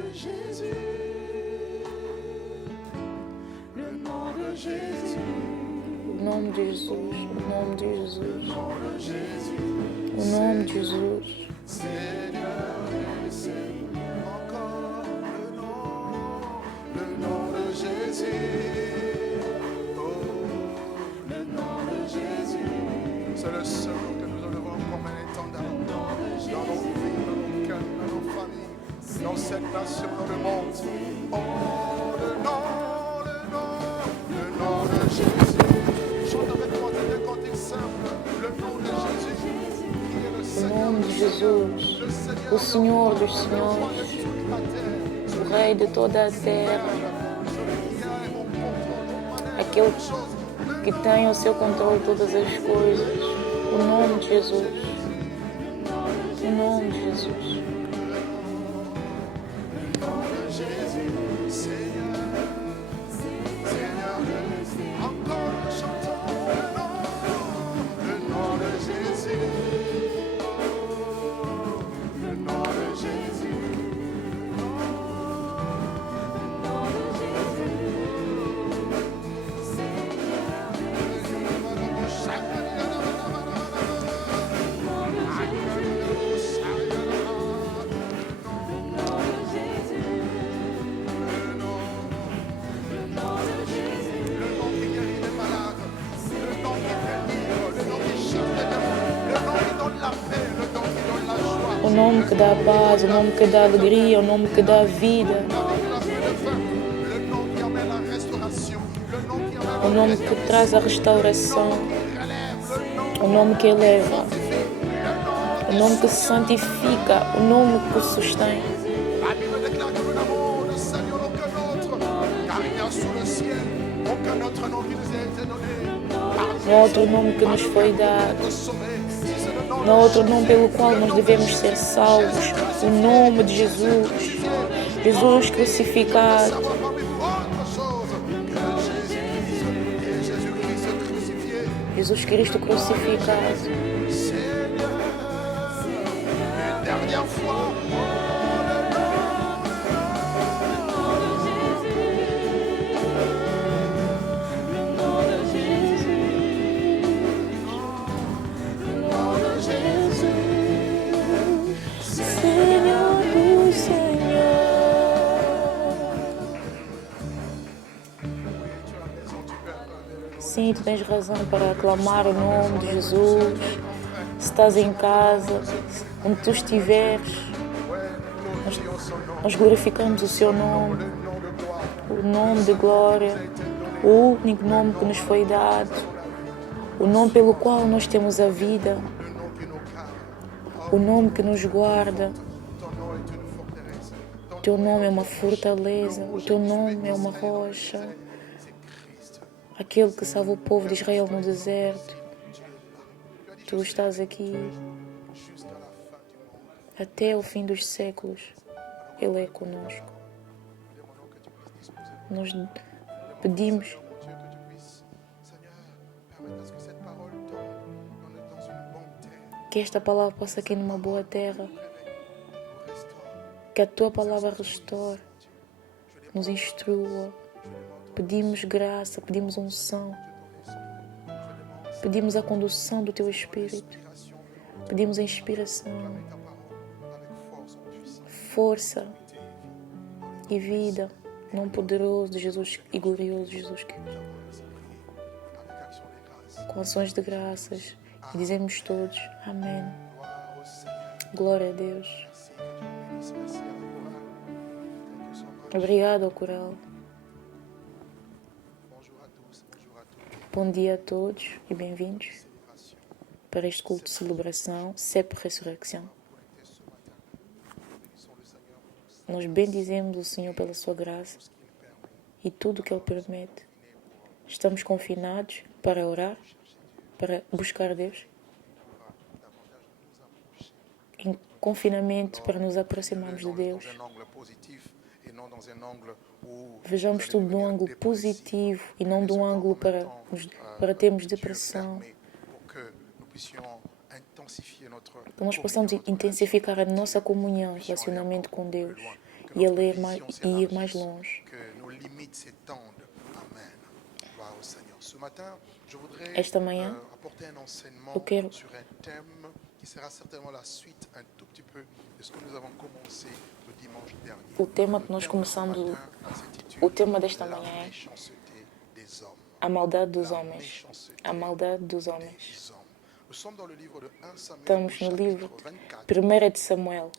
O nome de Jesus, o nome de Jesus, o nome de Jesus. C'est le seul que nous élevons comme un étendard dans nos vies, dans nos cœurs, dans nos familles, dans cette nation, dans le monde. Oh, le nom de Jésus. Chante avec moi des cantiques simples. Le nom de Jésus, qui est le O Seigneur. nome de Jesus, o Senhor dos Senhores, o Rei de toda a terra, aquele que tem ao seu controle todas as coisas. O nome de Jesus, o nome de Jesus. O nome que dá paz, o nome que dá alegria, o nome que dá vida. O nome que traz a restauração. O nome que eleva. O nome que santifica. O nome que sustém. Não há outro nome que nos foi dado. Não há outro nome pelo qual nós devemos ser salvos. O nome de Jesus. Jesus crucificado. Jesus Cristo crucificado. Sim, tu tens razão para aclamar o nome de Jesus. Se estás em casa, onde tu estiveres, nós glorificamos o seu nome, o nome de glória, o único nome que nos foi dado, o nome pelo qual nós temos a vida, o nome que nos guarda. O teu nome é uma fortaleza, o teu nome é uma rocha. Aquele que salva o povo de Israel no deserto. Tu estás aqui até o fim dos séculos. Ele é conosco. Nós pedimos que esta palavra possa cair numa boa terra. Que a tua palavra restaure, nos instrua. Pedimos graça, pedimos unção, pedimos a condução do teu Espírito, pedimos a inspiração, força e vida, nome poderoso de Jesus e glorioso de Jesus. Com ações de graças, e dizemos todos, amém. Glória a Deus. Obrigado ao coral. Bom dia a todos e bem-vindos para este culto de celebração, CEP Ressurreição. Nós bendizemos o Senhor pela sua graça e tudo o que Ele permite. Estamos confinados para orar, para buscar Deus. Em confinamento para nos aproximarmos de Deus. Vejamos tudo de um ângulo positivo e não de um ângulo para termos depressão. Que nós possamos intensificar a nossa comunhão, relacionamento com Deus e a ler mais, e ir mais longe. que nos limites s'étendent. Amen. Gloire au Seigneur. Ce matin, je voudrais Esta manhã, apporter un enseignement eu quero sur un thème qui sera certainement la suite un tout petit peu de ce que nous avons commencé le dimanche dernier. o tema que Le nós thème de ce começamos, matin s'intitule o tema desta La manhã é méchanceté des hommes. a maldade dos La homens. méchanceté A maldade dos homens. des hommes. Nous sommes dans le livre de 1 Samuel, au Estamos no livro chapitre 24. 1 de Samuel,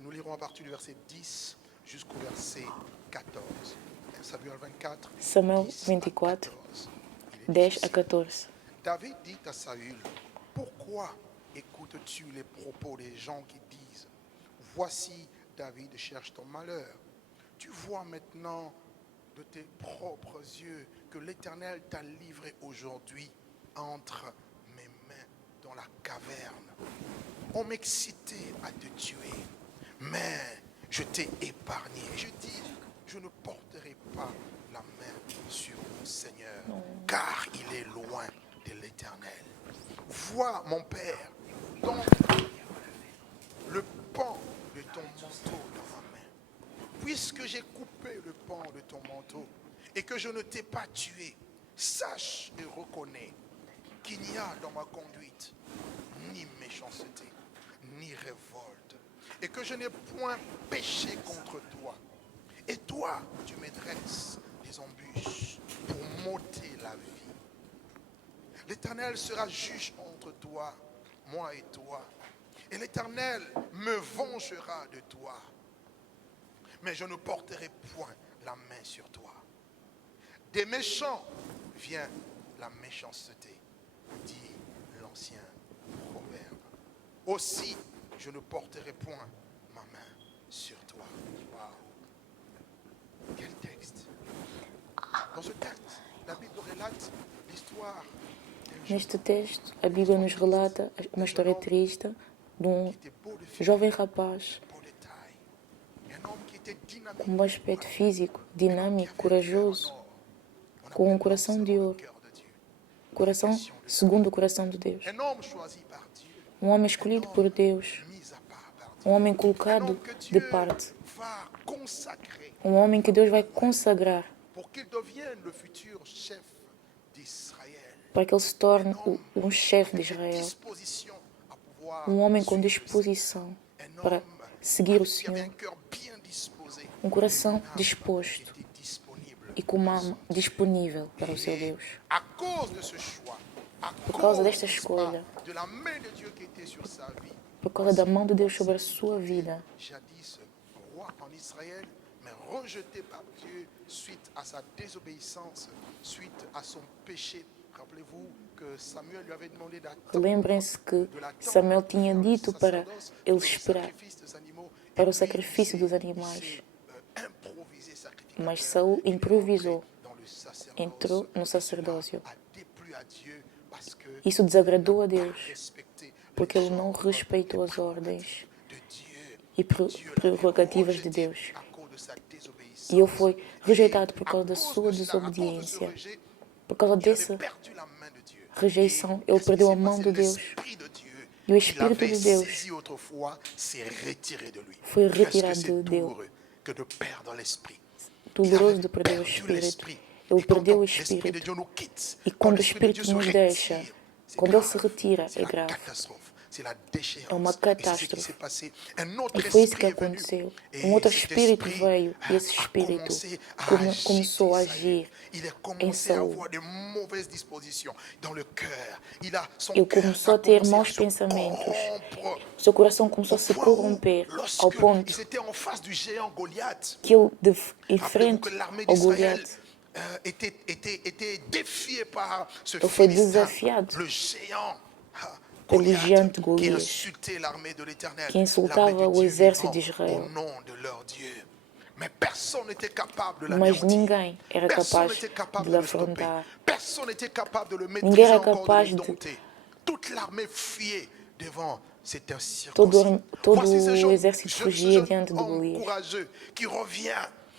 Nous lirons à partir du verset 10 jusqu'au verset 14. 1 Samuel 24, Samuel 10 à 24, 14. Il est 10 dit a 14. David dit à Saül, pourquoi écoutes-tu les propos des gens qui disent, voici David cherche ton malheur. Tu vois maintenant de tes propres yeux que l'Éternel t'a livré aujourd'hui entre mes mains dans la caverne. On m'excitait à te tuer, mais je t'ai épargné. Je dis, je ne porterai pas la main sur mon Seigneur, car il est loin de l'Éternel. Vois, mon Père, donc le pan de ton manteau dans ma main. Puisque j'ai coupé le pan de ton manteau et que je ne t'ai pas tué, sache et reconnais qu'il n'y a dans ma conduite ni méchanceté, ni révolte, et que je n'ai point péché contre toi. Et toi, tu me dresses des embûches pour m'ôter la vie. L'Éternel sera juge entre toi, moi et toi. Et l'Éternel me vengera de toi. Mais je ne porterai point la main sur toi. Des méchants vient la méchanceté, dit l'ancien proverbe. Aussi, je ne porterai point ma main sur toi. Wow. Quel texte. Dans ce texte, la Bible relate l'histoire d'un jeune Neste texto, a Bíblia nos relata uma história triste de um jovem rapaz beau de taille. Un homme qui était dynamique, com um bom aspecto físico, dinâmico, corajoso, com um coração de ouro, coração segundo o coração de Deus. un homme choisi par Dieu, Um homem escolhido por Deus, mis à part par um Dieu. homem Un colocado homme que de Dieu parte, va consacrer um homem que Deus vai consagrar pour qu'il devienne le futur chef d'Israël. para que ele se torne um chefe de Avec Israel. disposition à pouvoir Um homem com suivre disposição un para homme seguir o qui avait Senhor, un cœur bien disposé, um coração qui disposto était disponible. e com uma alma disponível para o seu Et Deus. à cause de ce choix, à Por causa cause, desta n'est-ce escolha, pas, de la main de Dieu qui était sur sa vie, por causa da mão de Deus sobre a sua vida, jadis roi en Israël, mais rejeté par Dieu suite à sa désobéissance, suite à son péché. Rappelez-vous que Samuel lui avait demandé d'attendre lembrem-se que Samuel tinha dito para ele esperar para o sacrifício dos animais, mas Saul improvisou, entrou no sacerdócio. Isso desagradou a Deus, porque ele não respeitou as ordens e prerrogativas de Deus. E ele foi rejeitado por causa da sua desobediência. Por causa dessa rejeição, ele perdeu a mão de Deus. E o Espírito de Deus foi retirado dele. Doloroso de perder o Espírito. Ele perdeu o Espírito. E quando o Espírito nos deixa, quando ele se retira, é grave. É uma catástrofe. E foi isso que aconteceu. Um outro espírito veio e esse espírito começou a agir em Saul. Ele começou a ter maus pensamentos. Seu coração começou a se corromper ao ponto que ele, em frente ao Goliate, ele foi desafiado pelo gigante Golias, que insultava o exército de Israel. Mas ninguém era capaz de lhe afrontar. Ninguém era capaz de... Todo o exército fugia diante de Golias.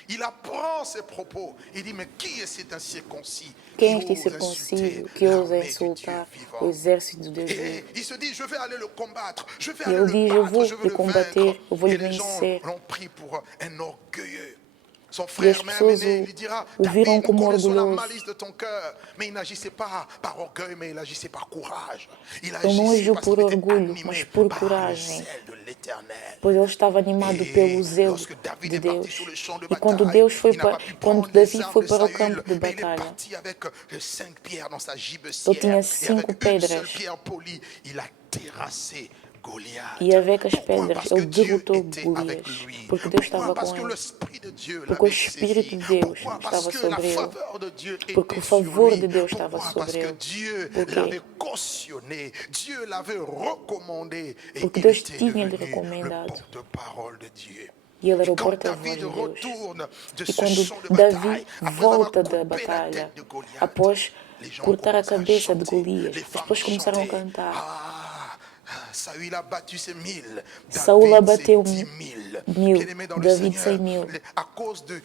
Il apprend ses propos. Il dit, mais qui est cet incirconcis Quem é qui este ose insulter circunciso que ousa l'armée du Dieu insultar o vivant? exército do Deus vivo? Et il se dit, je vais aller le combattre, je vais E aller ele le diz, eu battre, vou je veux lhe le combater, vaincre. eu vou lhe Et les gens vencer. l'ont pris pour un orgueilleux. Son E as frère même pessoas aîné lui dira, o viram David, nous como connaissons la orgulhoso. malice de ton cœur. Mais il n'agissait pas par orgueil, mais il agissait par courage. Il Ele não agissait agiu parce por qu'il était orgulho, mas animé por par le coragem, zèle de l'Éternel. pois ele estava animado pelo Et zelo lorsque David de est parti Deus. sur le champ de E quando bataille, Deus foi il n'a para, pas pu quando prendre les Davi armes foi de para o Saül, campo de mais il est batalha, parti avec 5 pierres dans sa ele gibecière tinha et 5 avec une seule pedras. pierre polie, il a terrassé Goliath. E avec as Pourquoi? pedras Parce que ele Dieu derrotou était avec Golias, lui. porque Deus Pourquoi? estava Parce com que ele, l'Esprit de Dieu porque o l'avait Espírito saisi. de Deus Pourquoi? Parce estava que la sobre ele, faveur de Dieu porque o était sur favor lui. de Deus estava Pourquoi? Parce sobre que ele, Dieu porque l'avait cautionné, Dieu l'avait recommandé et porque il Deus était tinha-lhe devenu le recomendado. porte-parole de Dieu. E ele Et era o quand porta-voz David de Deus. retourne de E ce quando champ de Davi bataille, après avoir volta da coupé la batalha, tête de Goliath, após les gens cortar a commencent à cabeça de chanter. Golias, Les as femmes pessoas começaram a chantaient. cantar. Ah, Saül a battu ses 1000, Saúl David ses abateu 10 000. 1000, Bien-aimé dans le David Seigneur, 6.000. à cause de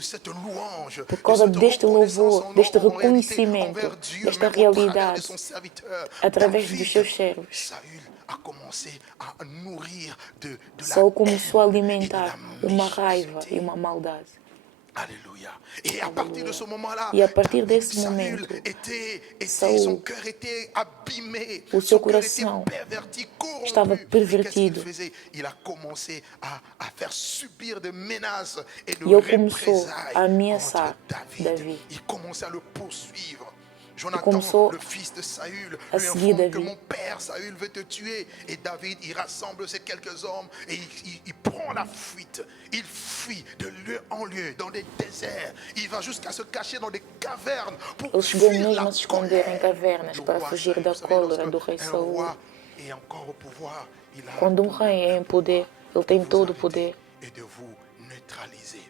cette louange, Por de causa cette deste reconnaissance louvor, deste en réalité reconhecimento, envers Dieu, desta même au travers de realidade, son serviteur, através dos David, seus servos, Saül a commencé à nourrir de la Saul começou a haine et de alimentar la uma raiva e méchanceté. uma maldade. Alléluia. Et à partir de ce moment-là, E a partir David, desse Saül momento, son Saul, cœur était abîmé, o son seu cœur était coração perverti, estava corrompu. Et qu'est-ce qu'il pervertido. faisait? Il a commencé à faire subir des menaces et de E ele começou représailles a contre ameaçar David. Davi. Il commençait à le poursuivre. E Jonathan, começou le fils de Saül, a lui seguir informe que Davi. mon père Saül veut te tuer. Et David, il rassemble ces quelques hommes et il prend la fuite. Il fuit de lieu en lieu, dans des déserts. Il va jusqu'à se cacher dans des cavernes pour Ele chegou fuir mesmo la a se esconder em colère cavernas du para roi fugir Saül. da Vous savez, cólera do lorsque rei un Saul. roi est encore au pouvoir, il a Quando tout rei é em poder, ele tem de vous todo o arrêter poder et de vous neutraliser.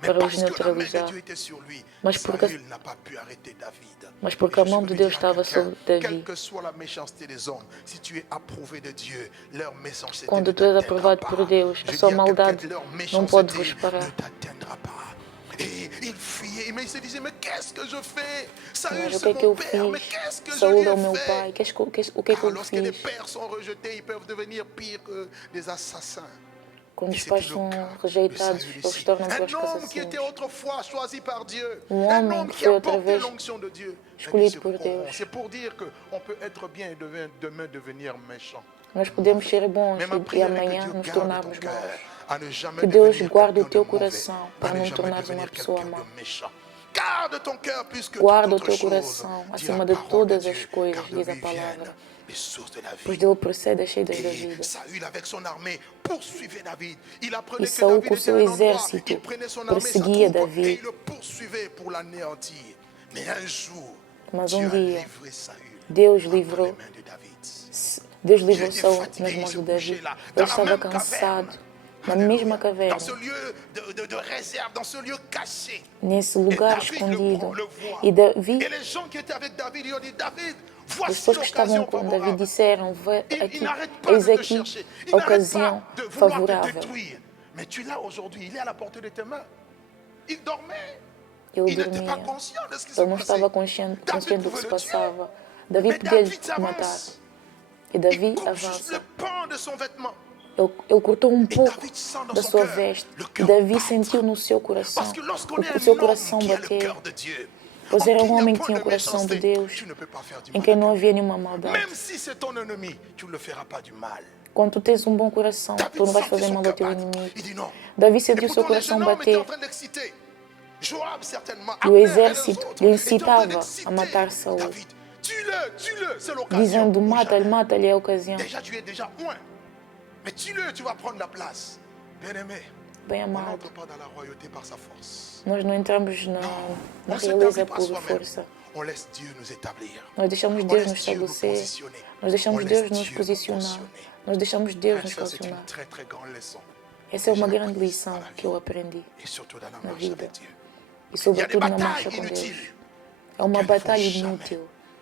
Mais para os parce que la main de neutralizar. Dieu était sur lui, Mas porque, Saül n'a pas pu arrêter David. mas porque a Et je mão veux de lui Deus dire à estava quelqu'un, sobre quelle Davi. que soit la méchanceté des hommes, si tu es approuvé de Dieu, leur méchanceté Quando ne tu és t'atteindra aprovado por pas. Deus, Je a dis sua à quelqu'un, maldade leur não pode méchanceté vos parar. ne t'atteindra pas. Et il fuyait, mais il se disait, mais qu'est-ce que je fais? Saül, Mas o que c'est é que mon eu père, mais fiz? qu'est-ce que je Saúl lui é o ai meu fait? pai. O que é que Car eu lorsque les fiz? pères sont rejetés, ils peuvent devenir pires que des assassins. Quando Et os c'était pais le são cas de rejeitados, Saül eles se ici. tornam Un piores que homme qui était assassinos. autrefois choisi par Dieu. Um Un homem homme que qui foi a outra porté vez l'onction de Dieu. Mais escolhido qui se por corrompt. Deus. C'est pour dire qu'on peut être bien et demain devenir méchant. Nós podemos ser bons Mais ma e prière est que amanhã Dieu nos garde ton tornarmos cœur maus. à ne jamais Que Deus devenir guarde o quelqu'un de teu mauvais, coração à para ne não jamais tornares uma devenir pessoa quelqu'un má. de méchant. Garde ton cœur plus que toute Guarda o autre teu chose. coração Dit acima la de parole de todas Dieu, as coisas, car de diz a lui viennent palavra. les sources de la Pois vie. dele procede as cheias da Et vida. Saül avec son armée poursuivait David. Il apprenait E que Saul David com était seu à un endroit. exército Il prenait son armée, sa perseguia troupe, et Davi. il le poursuivait pour l'anéantir. Mais un jour, Mas Dieu a dia, livré Saül Deus entre les livrou, mains de David. Deus Il livrou était Saul fatigué, nas il mãos se de couchait Davi. là, Ele dans la estava même cansado, caverne. na Alléluia. mesma Dans caverna, ce lieu de réserve, dans ce lieu caché. nesse Et lugar David escondido. le voit. E Davi, Et les gens qui étaient avec David, ils ont dit, David, as voici pessoas que estavam l'occasion com Davi favorable. disseram, Il n'arrête pas eis de te aqui chercher. Il a n'arrête ocasião pas de vouloir te favorável. détruire. Mais tu l'as aujourd'hui, il est à la portée de tes mains. Il dormait. Ele Il n'était pas dormia. conscient de ce qui se Ele não passait. estava consciente do que se passava. Davi Mais podia David matar. s'avance. E Il Davi coupe juste le avança. pan de son vêtement. Ele cortou Et pouco David sent dans da son sua cœur veste. le E cœur Davi battre. sentiu no seu coração. Parce que lorsqu'on est O seu un coração homme qui a le bater. cœur de Dieu, Pois en era qui il n'y a homem que point tinha o de coração de méchanceté, Deus, tu ne peux pas faire du em mal quem à não quelqu'un. havia nenhuma maldade. Même si c'est ton ennemi, tu ne le feras pas du mal. Quando tu tens bom coração, tu David não vais sentait fazer son mal cœur ao teu battre. inimigo. Il dit non. Davi Et sentiu seu pourtant, les coração jeunes hommes étaient en bater. train d'exciter. Joab, certainement, E o Abner et les exército autres lhe étaient en train incitava d'exciter a matar Saul, David. Tue-le, c'est l'occasion. dizendo: Ou mata-lhe, jamais. mata-lhe, é a ocasião. Déjà, tu es déjà loin. Mais tue-le, tu vas prendre la place. Bien-aimé, Bem on amado, n'entre pas dans la royauté par sa force. nós não entramos na On ne realeza s'établit pas por soi-même. força. On laisse Dieu nous établir. Nós deixamos On Deus laisse nos Dieu nous estabelecer, positionner. nós deixamos On Deus laisse nos Dieu nous posicionar, positionner. nós deixamos Deus Frère, nos ça, c'est posicionar. une très très grande leçon. Essa é uma J'ai grande appris lição dans la que eu vie. aprendi Et surtout dans la na marche vida. avec Dieu. E Il y a des sobretudo na marcha batailles com Deus. inutiles É uma auxquelles il ne batalha faut jamais inútil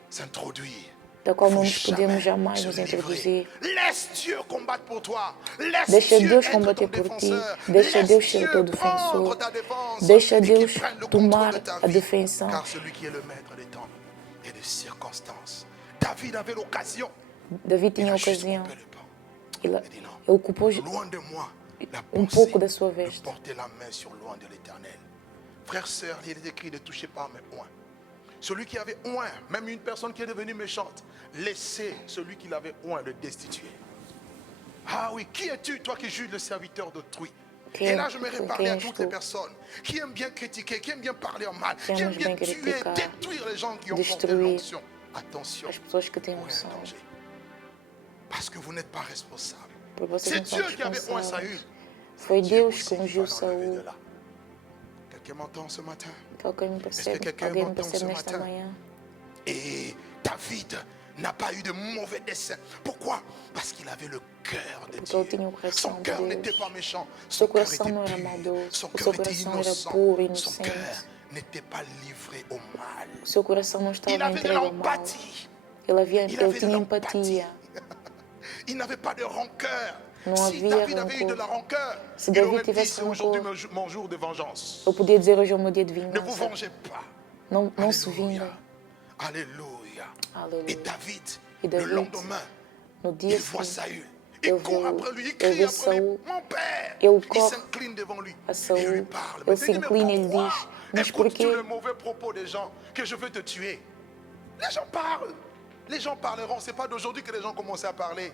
s'introduire. da qual não faut nos podemos jamais jamais se nos livrer. introduzir. Laisse Dieu combattre pour toi. Laisse Deixa Dieu Deus être ton combater por ti, défenseur. deixa Laisse Deus ser o teu Dieu prendre defensor, ta défense deixa et qu'il Deus prenne le contrôle tomar de ta a vie. defensão, Car celui qui est le maître des temps et des circonstances. David avait l'occasion. David Il tinha a juste ocasião, coupé le pan. ele Il dit non. ocupou Loin de moi la pensée pouco da sua de veste. porter la main sur loin de l'éternel. Frères, sœurs, il est écrit, ne touchez pas mes oins. Celui qui avait oint, même une personne qui est devenue méchante, laissez celui qui l'avait oint le destituer. Ah oui, qui es-tu, toi qui juges le serviteur d'autrui? Et là, je me réparais à toutes les personnes qui aiment bien critiquer, qui aiment bien parler en mal, qui aiment bien tuer, détruire les gens qui ont porté l'onction. Attention, As pessoas que têm vous êtes unção, en danger. Parce que vous n'êtes pas responsable. porque vocês C'est não são Dieu qui avait oint Saül. responsáveis. Foi Dieu Deus aussi que qui ungiu va l'enlever de Saul. là. Quelqu'un m'entend ce matin? Alguém me percebe? Alguém me percebe nesta manhã? Et David n'a pas eu de mauvais dessein. Pourquoi? Parce qu'il avait le cœur de Porque ele Dieu. tinha o coração Son de cœur Deus. n'était pas méchant. O Son seu cœur coração était não era pur. maldoso. Son O cœur seu était coração era innocent. puro, Son cœur inocente. n'était pas livré au mal. O seu coração não Il estava avait de entregue ao mal. l'empathie. Ele Il avait de tinha l'empathie. empatia. Il n'avait pas de rancœur. Não Si havia David avait eu de rancor. la rancœur, Se il David aurait dit tivesse c'est aujourd'hui rancor, mon jour de vengeance. eu podia dizer hoje é o meu dia de Ne vous vingança. vengez pas. Não se vinga. Alléluia. Aleluia. Et David, E le David, lendemain, no il dia voit seguinte, Saül. Il ele court vê- après lui, il ele crie vê après lui, Saul. mon père. Ele Il corre s'incline devant lui a et lui Saul. parle. Ele Mais se il dit, mais inclina e lhe pourquoi diz: Mas écoutes-tu porquê? le mauvais propos des gens que je veux te tuer? Les gens parlent. Les gens parleront. C'est pas d'aujourd'hui que les gens commencent à parler.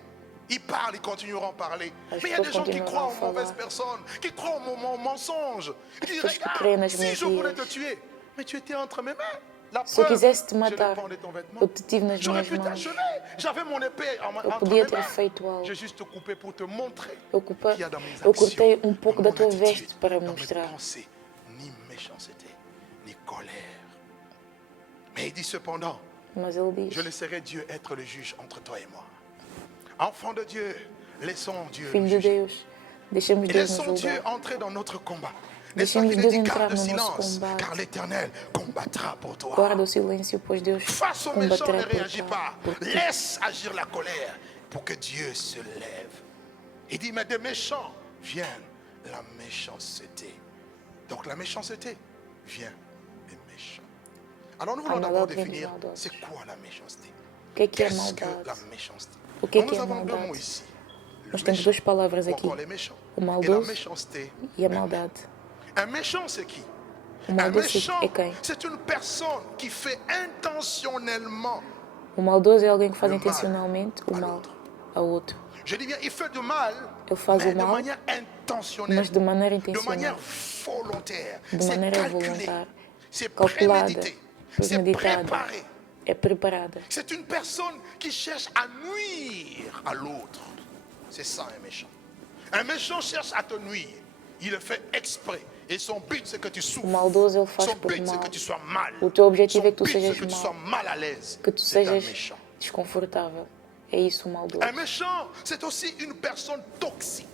Ils parlent, ils continueront à parler. As Mais il y a des pessoas gens qui continuarão croient a aux falar. mauvaises personnes, qui croient aux mensonges, qui disent, pessoas que creem nas regarde, si je voulais te mentiras. tuer, mais tu étais entre mes mains. La Se eu preuve, quisesse te j'ai matar, le pan de ton vêtement. eu te tive nas J'aurais minhas pu mãos. t'achever. J'avais mon épée Eu entre podia mes ter mains. feito algo. J'ai juste coupé pour te montrer Eu qu'il y a dans mes eu actions, cortei pouco dans da tua mon veste attitude, para dans mes mostrar. pensées, ni méchanceté, ni colère. Mais il dit cependant, Mas ele diz: je laisserai Dieu être le juge entre toi et moi. Enfants de Dieu, laissons Dieu Filho nous de juger. Deus, deixamos Et Deus nos laissons Dieu julgar. entrer dans notre combat. N'est-ce pas Deixemos qu'il est Deus dit, entrar garde no le nosso silence, combate. car l'Éternel combattra pour toi. Guarda o silêncio, pois Deus Face au méchant, ne combaterá réagis por pas. por ti. Laisse agir la colère pour que Dieu se lève. Il dit, mais des méchants viennent la méchanceté. Donc la méchanceté vient des méchants. Alors nous voulons A d'abord maldade vem dos définir, maldosos. c'est quoi la méchanceté? O que é a Qu'est-ce que la maldade? méchanceté? O que é Donc que nous é a avons deux mots maldade? ici. Le Nós temos méchant duas palavras ou aqui: encore les méchants. o Et la maldoso méchanceté. e a maldade. Un méchant, c'est qui? O Un maldoso méchant, é quem? c'est une personne qui fait intentionnellement. O maldoso é alguém que faz O mal intencionalmente o a mal l'autre. ao outro. Je dis bien, il fait du mal, Ele faz mais o de mal, manière intentionnelle, mas de maneira de manière intencional, volontaire. de C'est maneira calculé, voluntária, c'est calculada, prémédité, c'est premeditada, préparé. é preparada. C'est une personne qui cherche à nuire à l'autre. C'est ça un méchant. Un méchant cherche à te nuire. Il le fait exprès. Et son but, c'est que tu O souffres. maldoso ele faz Son por but, c'est mal. que tu sois mal. O teu objetivo Son é que tu but, c'est sejas que tu sois mal, mal à l'aise. que tu C'est un sejas méchant. desconfortável. É isso o maldoso. Un méchant, c'est aussi une personne toxique.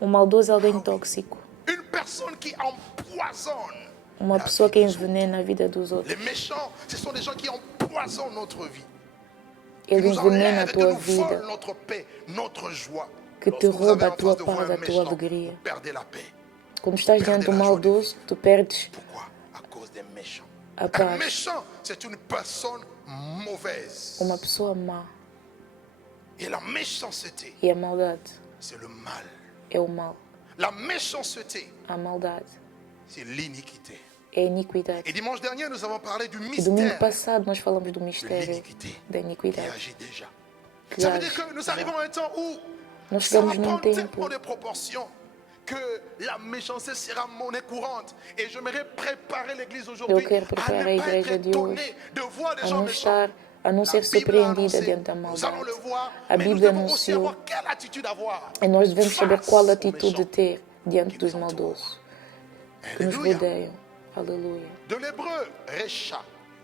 O maldoso é alguém tóxico, Une personne qui empoisonne. uma la pessoa vie que des autres. envenena a vida dos outros. Les méchants, ce sont des gens qui empoisonnent notre vie. Ele Qui nous envenena a enlèvent et qui tua nous volent vida, notre paix, notre joie. que te Lorsque vous avez rouba a en tua face de vous paz, un a tua méchant, alegria. vous perdez la paix. Quando estás diante do maldoso, tu perdes Pourquoi? À cause des méchants. a Un paz. méchant, c'est une personne mauvaise. Uma pessoa má. Et la méchanceté, E a maldade c'est le mal. é o mal. La méchanceté, A maldade c'est l'iniquité. é a iniquidade. Et dimanche dernier, nous avons parlé du E domingo mystère passado nós falamos do de mistério l'iniquité da qui iniquidade. agit déjà. Que Ça veut dire age. que nous arrivons à un temps où Nós ça va chegamos num prendre tempo tellement de proportions que la méchanceté sera monnaie courante. Et j'aimerais préparer l'église aujourd'hui Eu quero à preparar a ne pas être igreja de étonné hoje de voir des a gens não méchants. estar, a não ser La Bible a surpreendida annoncé, diante da nous allons le maldade. voir, A mais nous Bíblia devons aussi anunciou avoir quelle attitude avoir e nós devemos saber face qual aux atitude méchants ter diante qui dos nous maldosos que nos Alléluia. rodeiam. Aleluia. De l'hébreu, Recha.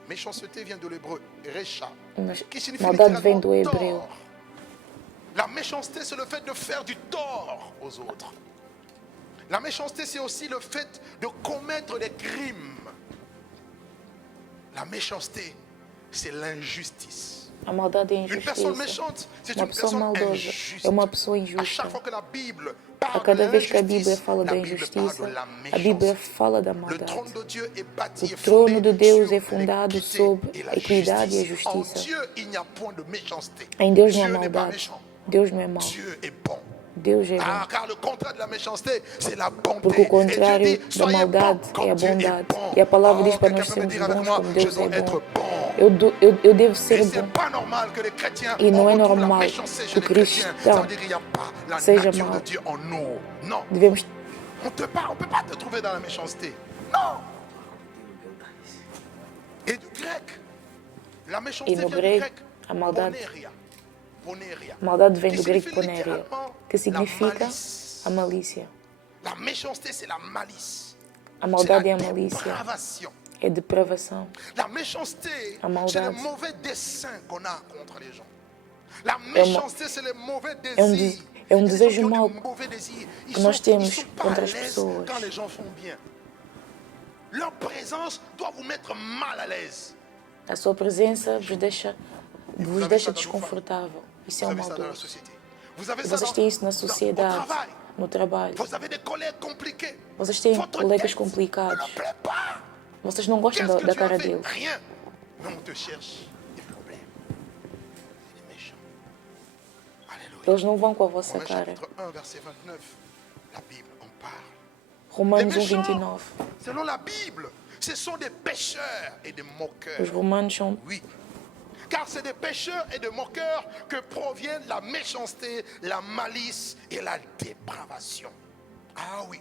Méchanceté vient de l'hébreu, Recha. Mas Qui signifie maldade vem do littéralement hebreu. tort. La méchanceté, c'est le fait de faire du tort aux autres. La méchanceté, c'est aussi le fait de commettre des crimes. La méchanceté, c'est l'injustice. A maldade é Une personne injustiça. méchante, c'est Uma une pessoa personne maldosa injuste. é uma pessoa À injusta. chaque fois que la Bible A parle de cada vez que a Bíblia l'injustice, fala da la Bible parle injustiça, de la a Bíblia méchanceté. fala da Le maldade. trône de Dieu est bâti O et trono fondé de Deus sur é fundado l'équité sobre et a la equidade e a justice. En justiça. Dieu, il n'y a point de méchanceté. Em Deus não há Dieu n'est pas maldade. méchant. Deus não é mau. Dieu est bon. Deus é Ah, bom. car le contraire de la méchanceté, c'est la bonté. Porque o Et Dieu contrário dit, da soyez maldade bons é comme a Dieu est bondade. bon. E a palavra diz Oh, para quelqu'un nós peut me sermos dire avec bons moi, como je Deus é dois être bom. bon. Eu devo ser Et c'est bom. pas normal que les chrétiens, E não on é retrouve la normal méchanceté que chez o les chrétiens. Ça cristão veut dire qu'il n'y a pas la seja nature mau. de Dieu en nous. Non, Devemos, on peut pas te trouver dans la méchanceté. Non. Et du grec, la e méchanceté no vient du grego, grec a maldade, poneria. Poneria. maldade vem Qui do grego signifie ponéria, littéralement que la significa malice. a malícia. La méchanceté, c'est la malice. A C'est maldade é la a malícia, dépravation. é depravação. La méchanceté, A c'est maldade. le mauvais dessein qu'on a contre les gens. La uma- méchanceté, c'est les mauvais É um, désirs. é um Il y a des gens desejo qui ont mau des mauvais désirs. que nós temos Ils sont pas contra à as l'aise pessoas. quand les gens font bien. Leur présence doit vous mettre mal à l'aise. A sua presença vos deixa desconfortável. Isso é Vous um avez ça dans la maldoso. société. Vous avez E ça vocês têm isso na au sociedade, travail. no trabalho. Vous avez des collègues compliqués. Vocês têm Votre colegas tête ne complicados. leur plaît pas. Vocês não gostam Qu'est-ce que da tu cara as fait? deles. Rien. Mais on te cherche des problèmes. Des méchants. Alléluia. Eles não vão com a vossa Romains cara. chapitre 1, verset 29. La Bible en parle. Romanos Les méchants, 1:29. selon la Bible, ce sont des pécheurs et des moqueurs. Os romanos são Oui. Car c'est des pécheurs et des moqueurs que proviennent la méchanceté, la malice et la dépravation. Ah oui.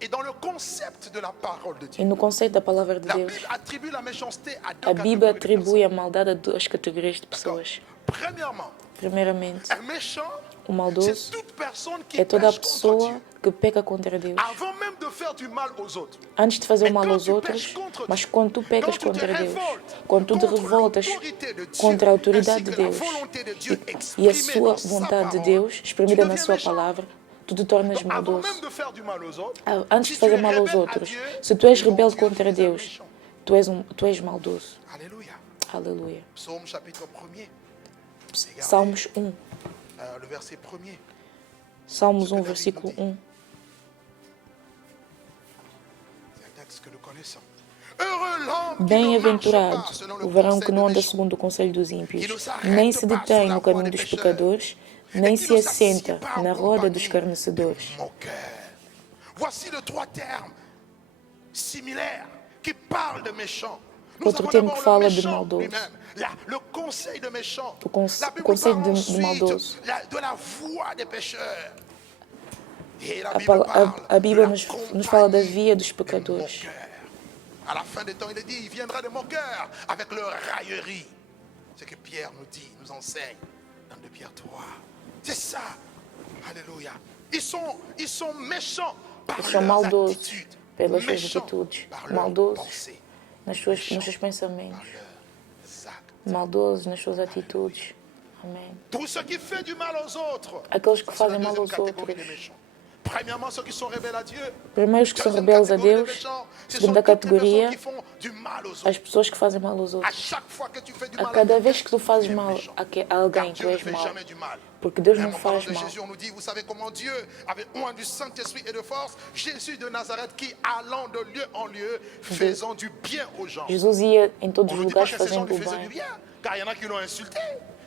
Et dans le concept de la parole de E Dieu, no conceito da palavra de la Deus, Bible attribue la méchanceté à deux a Bíblia catégories de atribui a maldade a duas categorias de personnes. pessoas. Premièrement, Primeiramente, un méchant, o c'est maldoso toute personne qui é toda a pêche contre pessoa Dieu. que peca contra Deus. Avant même de faire du mal aux autres. Antes de fazer Mais mal quand aos tu outros, pêches contre mas Dieu, quando tu pecas quand tu te contra Deus, révoltes quando tu te contre revoltas l'autorité de Dieu, contra a autoridade ainsi de que la Deus volonté de Dieu e a exprimée sua dans sa vontade de parole, Deus, tu exprimida na deviens sua méchant. palavra, tu te tornas Donc, avant maldoso. même de faire du mal aux autres, Antes si de tu fazer es mal aos rebelle à outros, Dieu, se tu és mon rebelde Dieu, contra tu es un Deus, méchant. tu és maldoso. Alléluia. Aleluia. Psaume chapitre 1er. Regardez, Salmos 1. le verset 1er. Salmos 1, versículo 1. C'est un texte que nous connaissons. Heureux l'homme qui ne marche Bem-aventurado pas selon le o varão conseil que não des anda méchants. segundo o conselho dos ímpios, nem se detém no caminho dos pecadores, nem se assenta na roda dos escarnecedores. Voici les trois termes similaires qui parlent de méchants. Nous Outro avons termo d'abord que le fala de méchant maldoso. lui-même, le conseil de méchants. O La Bible conceito parle de ensuite maldoso. de la voie des pécheurs. Et la A, Bible pala- parle a Bíblia de la nos fala da compagnie via dos des pecadores. moqueurs. À la fin des temps, il est dit, il viendra des moqueurs avec leur raillerie. C'est ce que Pierre nous dit, nous enseigne dans 2 Pierre 3. C'est ça. Alléluia. Ils sont méchants par Eles são leurs maldosos attitudes. pelas suas Méchants atitudes, par leurs maldosos pensées, nos seus pensamentos, par leurs actes. maldosos nas suas atitudes. Amém. Tout ce qui fait du mal aux autres. Aqueles que C'est la fazem mal deuxième aos catégorie outros. des méchants. Premièrement, ceux qui sont rebelles à Dieu. Primeiro os que são Deuxième rebeldes a catégorie de Deus. méchants, ce sont Segunda toutes les personnes categoria, qui font du mal aux as autres. pessoas que fazem mal aos À outros. chaque fois que tu fais du A mal à cada quelqu'un, vez que tu fazes tu es mal méchant. a Car alguém, tu Dieu ne és fait mal. jamais du mal. Porque Deus À un não moment faz de mal. Jésus, on nous dit, vous savez comment Dieu avait oint du Saint-Esprit et de force, Jésus de Nazareth qui, allant de lieu en lieu, faisant du bien aux gens. Jesus ia em todos On os ne dit pas lugares que ces gens fazendo lui o faisaient du bem. bien, car il y en a qui l'ont insulté,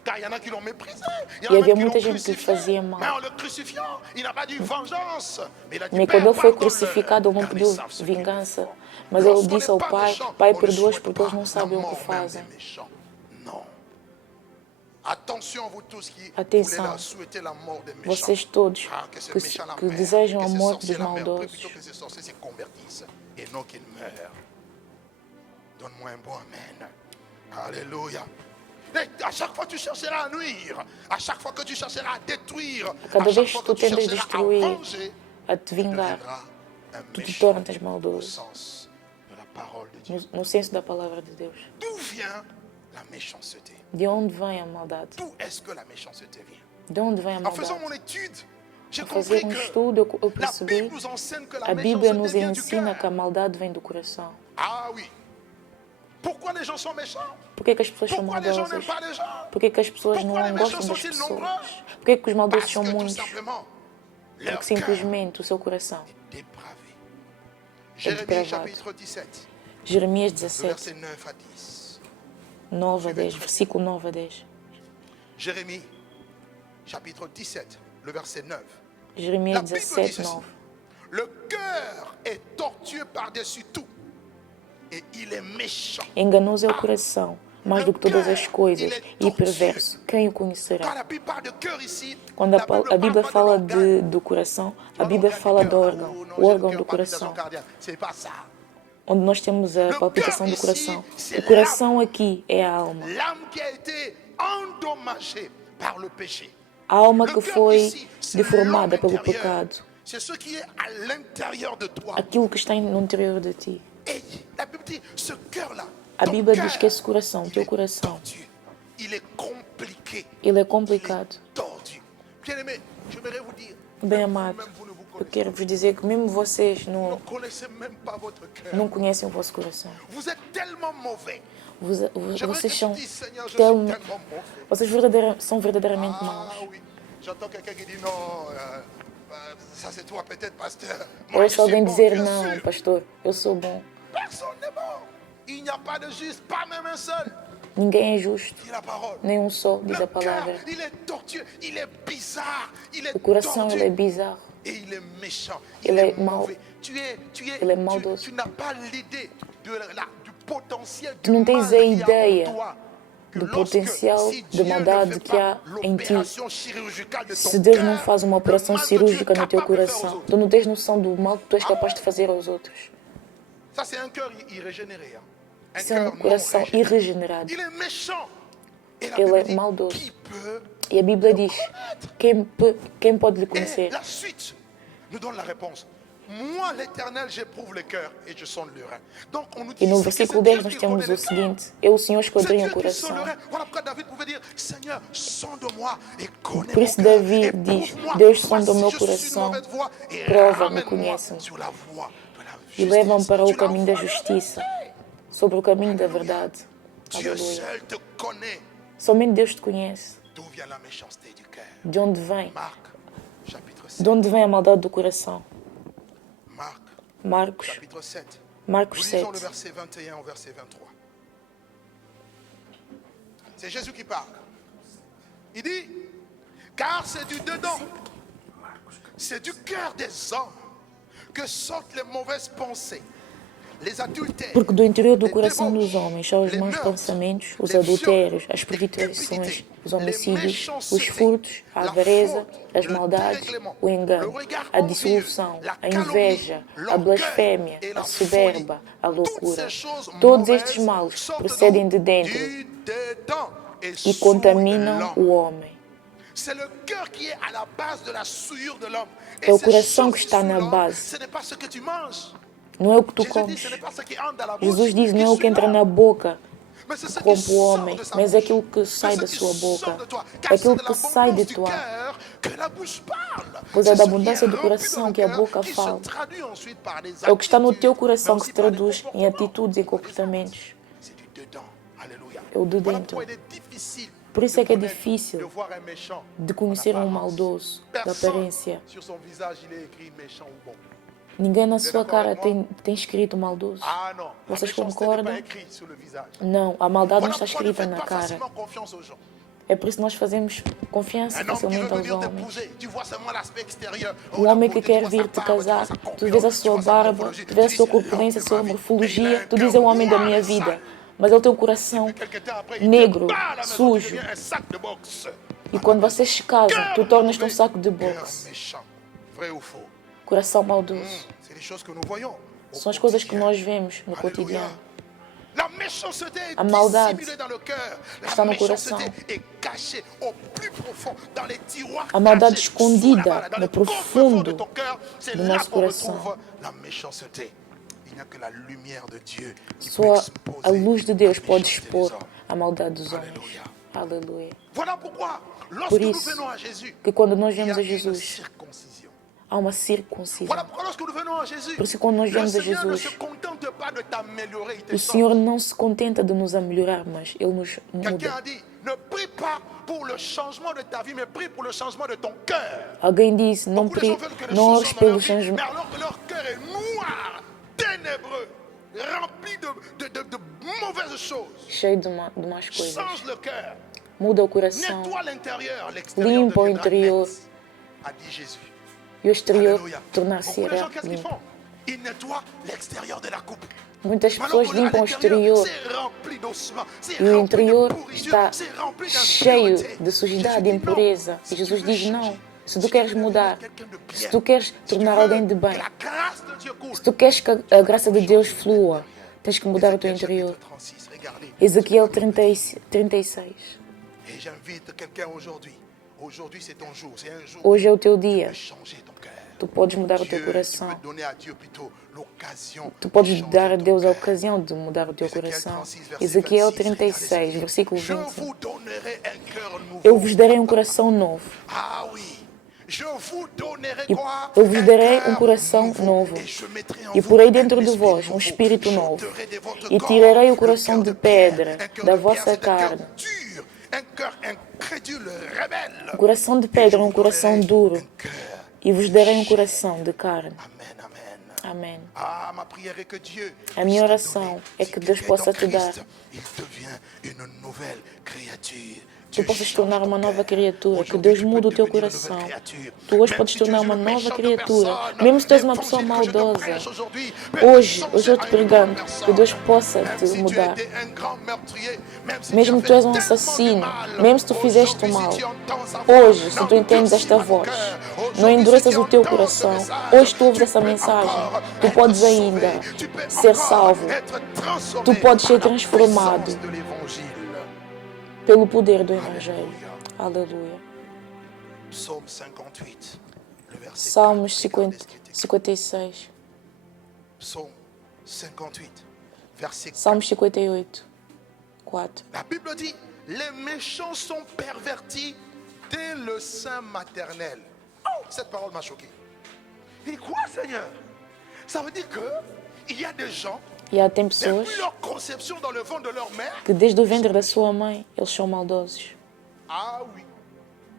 car il y en a qui l'ont méprisé, il y E en a havia même qui muita l'ont gente que lhe crucifié. fazia mal. Mais en le crucifiant, il n'a pas dit vengeance, mais il a dit Mas Père, quando ele foi pardonne-leur, crucificado, ele não car ils pediu savent ce qu'ils vingança. font. Mas ele Lorsqu'on disse n'est ao pas Pai, méchant, Pai, on ne perdoa-os souhaite porque eles pas não sabem la o que mort même fazem. des méchants. Non. Attention, vous tous qui Atenção. voulez souhaiter la mort des méchants. Vocês todos Ah, que ce que, méchant la que meure, desejam que a ce morte sorcier dos la meure, maldosos. plutôt que ces sorciers se convertissent et non qu'ils meurent. Donne-moi un bon amen. Alléluia. Et à chaque fois que tu chercheras à nuire, à chaque fois que tu chercheras à détruire, Cada à chaque vez fois que que tu tu tentas chercheras à destruir, venger, a te tu vingar, deviendras un tu te méchant tornas au maldoso. sens de la parole de Dieu. No senso da palavra de Deus. D'où vient la méchanceté? De onde vem a maldade? D'où est-ce que la méchanceté vient? De onde vem a En faisant maldade? mon étude, j'ai Ao fazer compris que estudo, eu la percebi, Bible nous enseigne que la a Bíblia méchanceté nos vient du ensina que a cœur. maldade vem do coração. Ah oui. Pourquoi les gens sont méchants? Por que as pessoas são Pourquoi les gens maldosas? n'aiment pas les gens? Por que as pessoas não Pourquoi les méchants gostam das sont-ils pessoas? nombreux? Por que os maldosos Parce são que tout muitos? simplement, leur Porque cœur simplesmente o seu coração est dépravé. Jérémie dépravado. chapitre 17, Jeremias le 17, verset 9 à 10. 9 a 10, versículo 9 a 10. Jérémie chapitre 17, le verset 9. Jeremias La Bible dit 17, ceci. 9. Le cœur est tortueux par-dessus tout et il est méchant. Enganoso é o coração, mais do que todas as coisas, e perverso. Quem o Quand conhecerá? la Bible parle de cœur ici, Quando la a Bíblia parle fala pas de l'organe. do coração, a Pas Bíblia l'organe fala du do cœur. órgão, Oh non, o j'ai le órgão cœur, do palpitation coração, cardiaque. C'est pas ça. onde nós temos a Le palpitação do cœur coração. ici, c'est O coração aqui é a alma. L'âme qui a été endommagée par le péché. A alma Le que cœur foi ici, c'est deformada l'homme pelo intérieur. pecado. C'est ce qui est à l'intérieur de toi. Aquilo que está no interior de ti. Et la Bible dit, ce cœur-là, A ton Bíblia cœur, diz que esse coração, il teu est coração, tordu, il est compliqué, ele é il est complicado. tordu. Bien-aimé, j'aimerais vous dire, Bem même amado, vous ne vous eu connaissez quero vos dizer que mesmo vocês ne não connaissez même pas votre cœur. conhecem o vosso coração. Vous êtes tellement mauvais. Vocês J'aimerais que tu são, dises, Seigneur, je suis tellement, tellement mauvais. vocês são verdadeiramente Ah maus. oui, j'entends quelqu'un qui dit non, ça c'est toi peut-être, pasteur. Ou Moi, se je suis alguém bon, dizer, bien não, sûr. pastor, eu sou bom. Personne n'est bon. Il n'y a pas de juste, pas même un seul. Ninguém é justo, Dit la parole. nenhum só, diz a Le cœur, palavra. il est tortueux, il est bizarre, il est O coração, tordu ele é bizarro. et il est méchant, Il il est est mau. mauvais. Il est maldoso. Tu n'as pas l'idée du potentiel Tu não du tens mal a qu'il y a ideia en toi. Que do lorsque, potencial si de Dieu ne maldade fait que pas há em ti, l'opération chirurgicale de se ton Deus não cœur, faz uma le operação mal que tu es cirúrgica no teu capable de faire aux coração, autres. tu não tens noção do mal que tu és capaz de fazer aos outros. Ça, c'est un cœur irrégénéré. Hein. Un Isso é cœur um non coração régénéré. irregenerado. Il est méchant. Et la Ele Bible é dit, maldoso. qui peut E a Bíblia diz, quem pode lhe Et conhecer? la suite nous donne la réponse. Moi, l'Éternel, j'éprouve les cœurs et je sonde le rein. Donc, on nous dit E no ici que c'est versículo Dieu 10 nós qui temos connaît o les cœurs. seguinte, eu, o Senhor, C'est esquadrinho Dieu o qui sonde coração. le rein. Voilà pourquoi David pouvait dire, Seigneur, sonde-moi et connais Por mon isso cœur. Davi Éprouve-moi. diz, Deus sonda o Vois meu si je suis une coração, mauvaise voie et prova-me, ramène-moi conhece-me. sur la voie de la E justice. leva-me para o Sur la caminho da voie de la justiça, vérité. sobre o caminho da verdade. Dieu Aleluia. seul te connaît Somente Deus te conhece. d'où vient la méchanceté du cœur. De onde vem? Marc, chapitre 7. De onde vem a maldade do coração? Marc, Marcos, chapitre 7. Marcos Nous 7. lisons le verset 21 au verset 23. C'est Jésus qui parle. Il dit, car c'est du dedans, c'est du cœur des hommes que sortent les mauvaises pensées, les adultères, Porque do interior do les coração dos débauches, homens são os les maus meurtres, pensamentos, os les adultérios, viols, as les prostituições, cupidités, os les homicídios, méchancetés, os furtos, a la avareza, faute, as le maldades, dérèglement, o engano, le regard a envieux, dissolução, la a calomnie, inveja, a l'orgueil blasfémia, et a la soberba, folie. a Toutes loucura. ces choses Todos mauvaises estes males sortent procedem de d'où? dentro Du dedans et e souillent contaminam l'homme. o homem. C'est le cœur qui est à la base de la souillure de l'homme. É o ces coração choses que está qui na souillent l'homme, base. ce n'est pas ce que tu manges. Não é o que tu Jésus dit, comes. ce n'est pas ce qui entre dans la bouche Jesus diz, qui não é o que souille entra l'homme, na boca mais c'est ce qui corrompe o sort homem, de sa mas é bouche. aquilo que C'est sai ce da qui sua sort boca. de toi. É Car c'est aquilo de que sai de l'abondance du toi. cœur que la bouche parle. Pois C'est é da ce qui abundância do est coração rempli que a dans le boca cœur qui fala. se traduit ensuite par des É o que está no teu attitudes, coração mais que se aussi par des traduz em comportements. atitudes e comportamentos. C'est du dedans. Alléluia. É o de Voilà dentro. pourquoi il est difficile Por isso é que é de connaître, difícil de voir un méchant de conhecer en um apparence. maldoso, da Personne aparência. sur son visage il est écrit méchant ou bon. Ninguém na Vous êtes sua d'accord cara avec moi? tem escrito maldoso. Ah non, la Vocês méchanceté n'est concordam? pas écrite sur le visage. Não, a maldade não Voilà está pourquoi ne escrita faites na pas cara. facilement confiance aux gens. É por isso que nós fazemos confiança Un homme qui facilmente veut aos venir homens. t'épouser, tu vois seulement l'aspect extérieur. O homem que quer vir te casar, tu vês a sua barba, tu vês a sua corpulência, a sua morfologia, tu dizes é o homem da minha vida. Mas ele tem um coração negro, sujo. E quando vocês se casam, tu tornas-te um saco de boxe. Vrai ou faux? Coração maldoso. C'est des choses que nous voyons. au São as coisas que quotidien. nós vemos no Alléluia. cotidiano. La méchanceté est A maldade dissimulée dans le cœur. está La no coração. méchanceté est cachée au plus profond, dans les tiroirs A maldade cachés, escondida sous la malle, dans no le coffre-fort profundo de ton cœur. C'est do là nosso qu'on coração. retrouve la méchanceté. Il n'y a que la lumière de Dieu qui Só peut a exposer luz de Deus la pode méchanceté des expor hommes. a maldade dos homens. Alléluia. Aleluia. Voilà pourquoi, lorsque Por nous isso, venons à Jésus, que quando nós il y vemos a a une Jesus, circoncision. há uma circuncisão. Voilà pourquoi lorsque nous venons à Jésus, Por isso, quando nós le vemos a Seigneur ne Jesus, se contente contente pas de t'améliorer, il te O change. Senhor não se contenta de nos melhorar, mas Ele nos Quelqu'un muda. a dit, ne prie pas pour le changement de ta vie, mais prie pour le changement de ton cœur. Alguém disse, não, Beaucoup de gens veulent que les não choses ores changent dans leur pelo vie, mais changement. alors que leur cœur est noir, ténébreux, rempli de mauvaises choses. Cheio de más coisas. Change le cœur. Muda o coração. Nettoie l'intérieur, l'extérieur Limpa o deviendra interior. net, a dit Jésus. E o exterior Alléluia. Beaucoup de tornar-se-á gens, qu'est-ce qu'ils limpo. font? Ils nettoient l'extérieur de la coupe. Muitas Mais alors pessoas que à limpam o l'intérieur, exterior c'est rempli d'ossements, c'est e o rempli de interior pourriture, está c'est rempli cheio d'impureté. de sujidade, Jésus de dit non. impureza. Si E tu Jesus veux diz changer, não. Se si tu tu queres veux mudar, devenir quelqu'un de bien, se tu queres si tu tornar veux alguém de que bem, la grâce de Dieu coule, se tu queres que a graça de Deus flua, tens que mudar o teu Ézéchiel interior. chapitre 36, regardez. Ezequiel 36. Et j'invite quelqu'un aujourd'hui. Aujourd'hui, c'est ton jour. C'est un jour Hoje é o teu où tu dia. peux changer ton cœur. Tu podes mudar o teu Dieu, tu coração. peux donner à Dieu plutôt l'occasion Tu de podes changer dar a ton Deus a cœur. ocasião de mudar o teu Ezequiel coração. 36, verset Ezequiel 26, regardez ce 36, qu'il dit. versículo Je 26. vous donnerai un cœur nouveau. Eu vos darei um coração novo. Ah oui. Je vous donnerai E quoi? eu vos darei cœur um coração nouveau. novo. Et je mettrai en E vous porei un dentro de esprit vós um nouveau. espírito novo. J'ôterai de votre E corps tirarei o le coração cœur de pierre, pedra un cœur da de vossa pierre, c'est un cœur carne. dur, un cœur incrédule, rebelle. O coração de Et je pedra é um vous coração donnerai duro. un cœur E vos darei um coração de carne. Amen, amen. Amém. Ah, ma prière est que Dieu A minha puisse te oração donner. é Si que tu Deus es possa dans te dar. Christ, il devient une nouvelle créature. Tu Dieu possas change tornar ton uma nova cœur. criatura, que Aujourd'hui, Deus tu peux mude o teu devenir une coração. nouvelle créature. Tu hoje Même podes si tu tornar es uma une nova méchante criatura. personne, Mesmo se tu és uma pessoa l'évangile que je te maldosa. prêche aujourd'hui peut te Hoje eu changer estou te à une pregando bonne que Deus personne. possa Même te si tu mudar. étais un grand meurtrier, même si Mesmo tu que tu as és fait um tellement assassino, de mal, mesmo se tu fizeste aujourd'hui, mal, si tu entends sa voix, hoje, se tu entendes n'endurcis esta pas ton voz, cœur. não Aujourd'hui, endureças si o tu teu entends ce coração. message, Hoje tu ouves tu essa peux mensagem. encore Tu être podes sauvé. ainda Tu peux ser encore salvo. être transformé Tu podes ser par la transformado puissance de l'évangile. pelo poder do Evangelho. Aleluia. Psaume 58, le verset Salmos 4. Regardez 50, ce qui est écrit. 56. Psaume 58, verset 4. Salmos 58, 4. La Bible dit, les méchants sont pervertis dès le sein maternel. Oh, cette parole m'a choqué. Et quoi, Seigneur? Ça veut dire que il y a des gens, E tem pessoas depuis leur conception dans le ventre de leur mère, que desde o ventre da sua mãe eles são maldosos. ah oui.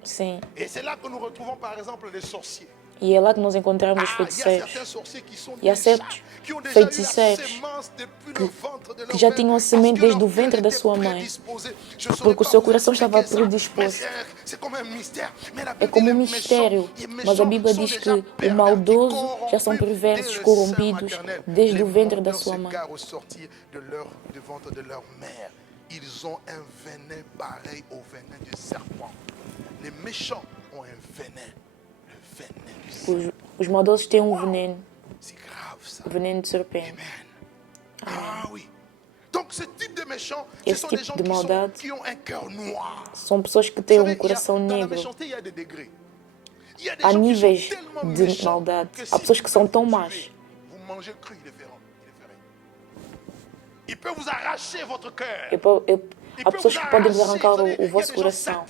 Sim. Et c'est là que nous retrouvons par exemple les sorciers. E é lá que nós encontramos os Ah, il y a feiticeiros. certains sorciers qui sont Il y a déjà, certos qui ont déjà eu la feiticeiros sémence depuis le ventre de leur que já mère, tinham a parce semente que desde leur o ventre cœur da était sua mãe. prédisposé. Je saurais Porque o pas seu vous coração estava expliquer ça, predisposto. mais c'est comme un mystère. Mais la É Bible como dit, um les mistério, méchants, les mas a méchants Bíblia sont diz déjà que o pervertis, maldoso já são corrompus perversos, dès le corrompidos sein maternel. desde Les o ventre da menteurs sua mãe. s'égarent au sortir du ventre de leur mère. Ils ont un venin pareil au venin du serpent. Les méchants ont un venin, le venin du serpent. Os maldosos têm um veneno, C'est grave ça. veneno de serpente. Amen. Ah oui. Donc ce type de méchants, ce Esse sont tipo des gens de maldade qui ont un cœur noir. São pessoas que Vous têm savez, um coração dans la negro. méchanceté, il y a des degrés. Il y a des Há gens qui níveis sont tellement de méchants maldade. que Há si pessoas que são tão vous más. tuez, vous mangez cru, il est ferré. Il peut vous arracher votre cœur. Há pessoas que podem vos arrancar o vosso coração.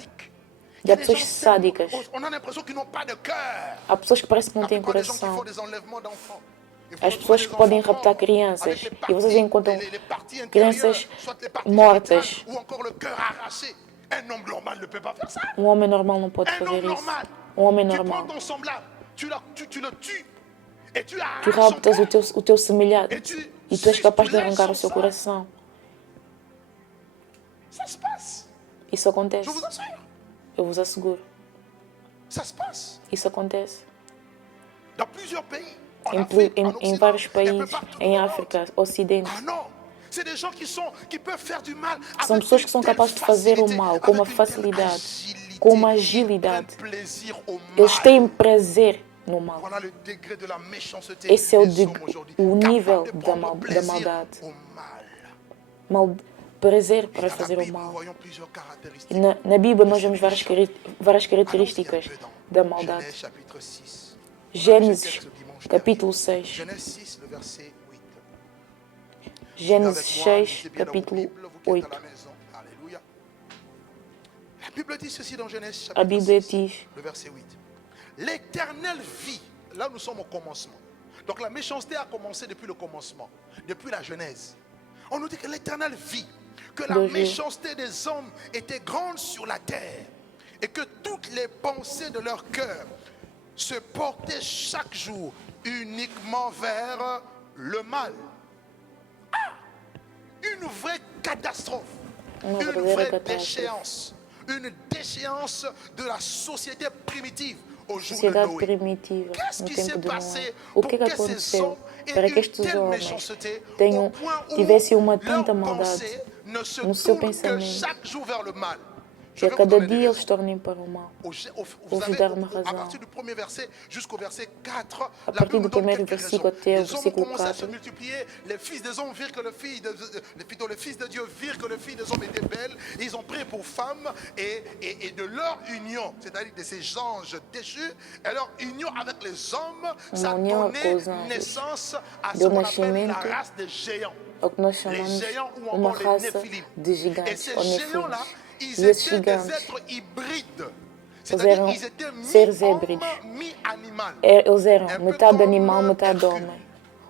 E há pessoas sádicas. On a l'impression qu'ils n'ont pas de cœur. Há pessoas que parecem que não La têm plupart des gens qui coração. font des enlèvements d'enfants. Ils As font pessoas des que podem enfants raptar morts, crianças avec les e vocês parties- encontram les parties intérieures, crianças soit les parties mortas. génitales, ou encore le cœur arraché. Un homme normal ne peut pas faire ça. Homem normal não pode Un fazer homme isso. normal. Homem Tu normal. prends ton semblable, tu le tues et tu Tu arraches son raptas cœur. o teu semelhante Et tu e tu és capaz de lèches arrancar son o seu sang. coração. Ça se passe. Isso acontece. Je vous assure. Eu vos asseguro. Ça se passe. Isso acontece. Dans plusieurs pays. En Em, Afrique, en em Occident, vários un peu países, partout em dans le África, monde. Ocidente. Ah non. C'est des gens qui peuvent faire du mal São avec pessoas une que são telle capazes de fazer o facilité, mal com uma avec une telle facilidade, agilité. com uma Ils agilidade. prennent plaisir au Eles mal. têm prazer no mal. Voilà le degré de la méchanceté. Esse é o, des hommes aujourd'hui. o nível Capables de da, prendre da plaisir maldade. au mal. Prazer Et para dans la fazer o Bible, nous mal. voyons plusieurs caractéristiques. E na Bíblia nós vemos várias Allons-y características un peu da dans maldade. Genèse chapitre 6. Gênesis, capítulo 6. Genèse 6, le verset 8. Gênesis Avec moi, 6, lisez bien dans vos capítulo Bibles, vous qui êtes 8. à la maison. Alléluia. La Bible dit ceci dans Genèse A chapitre Bíblia 6, diz: le verset 8. L'Éternel vit, là nous sommes au commencement. Donc la méchanceté a commencé depuis le commencement, depuis la Genèse. On nous dit que l'Éternel vit que la méchanceté des hommes était grande sur la terre et que toutes les pensées de leur cœur se portaient chaque jour uniquement vers le mal. Une vraie catastrophe, une vraie déchéance, une déchéance de la société primitive au jour de Noé. Qu'est-ce qui s'est passé pour que ces hommes aient une telle méchanceté au point où leurs pensées ne se tournent que chaque jour vers le mal? E a cada dia eles tornem para o mal. Vou-vos dar uma À razão. partir du premier verset jusqu'au verset 4, A la Bible partir do nous donne primeiro quelques versículo raisons. até o Les hommes versículo commencent à se 4. multiplier, les fils des hommes virent que les fils de Dieu virent que les filles des hommes étaient belles, et ils ont pris pour femmes et de leur union, c'est-à-dire de ces anges déchus, et leur union avec les hommes, ça a união donné com os anjos naissance à ce deu qu'on appelle la nascimento race des géants. ao que nós Les chamamos géants ou uma encore les raça Néphilim. de Et gigantes, ces ou géants-là, nefilim. ils E esses étaient des gigantes, êtres hybrides. eles C'est-à-dire eram qu'ils étaient seres mi-homme, híbridos. mi-animal. Eles eram Um metade pouco animal, como metade Hércules. homem.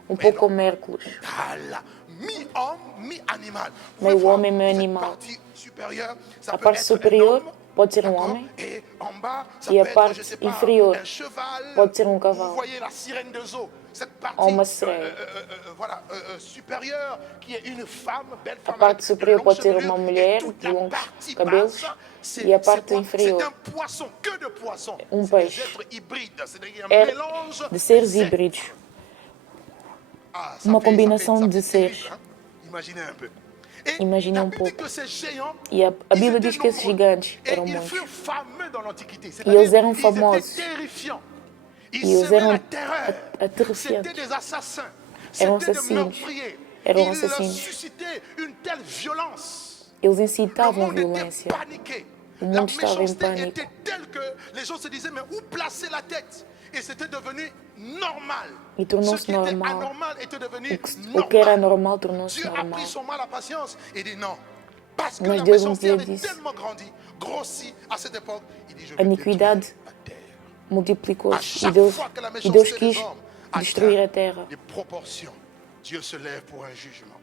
Pouco como Hércules. Voilà. Mi-homme, mi-animal. Vous Meio pouvez voir, homem, meio cette animal. partie supérieure, ça A peut parte être superior un homme, pode ser d'accord? homem Et en bas, ça e a peut être, parte je sais pas, inferior un cheval. pode ser Vous cavalo. voyez la sirène de Zo. Cette ou partie uma sereia. voilà, supérieure, qui est une femme, belle A femme. parte avec de superior longues pode ser chevelures, uma et mulher toute de la longos partie cabelos basse, c'est e a c'est parte quoi? inferior C'est un poisson, que de poissons. C'est peixe. des êtres hybrides, c'est-à-dire un É mélange de seres d'êtres. híbridos. Ah, Uma combinação ça de fait terrible, seres. hein? Imaginez un peu. Et Imaginem la um Bible dit pouco. que ces géants, E a Bíblia ils diz étaient que esses nombreux. gigantes Et eram ils muitos. furent fameux dans l'Antiquité. E eles C'est-à-dire, eram ils famosos. étaient terrifiants. Ils E eles semaient eram la terreur. aterrofiantes. C'était des assassins. Eram C'était des assassinos. meurtriers. Eram Ils assassinos. suscitaient une telle violence. Eles Le incitavam monde était violência. paniqué. O La mundo estava em méchanceté pânico. était telle que les gens se disaient, mais où placer la tête? Et c'était devenu normal. E Ce tornou-se qui était normal. anormal était devenu O que era normal. normal tornou-se Dieu a normal. pris son mal à patience et dit non. Parce que Mas la Deus méchanceté avait disse, tellement grossi à cette époque. Il dit, je a vais iniquidade détruire la terre. À multiplicou-se. E chaque Deus, fois que la e Deus méchanceté quis des hommes destruir a atteint terra. des proportions, Dieu se lève pour un jugement.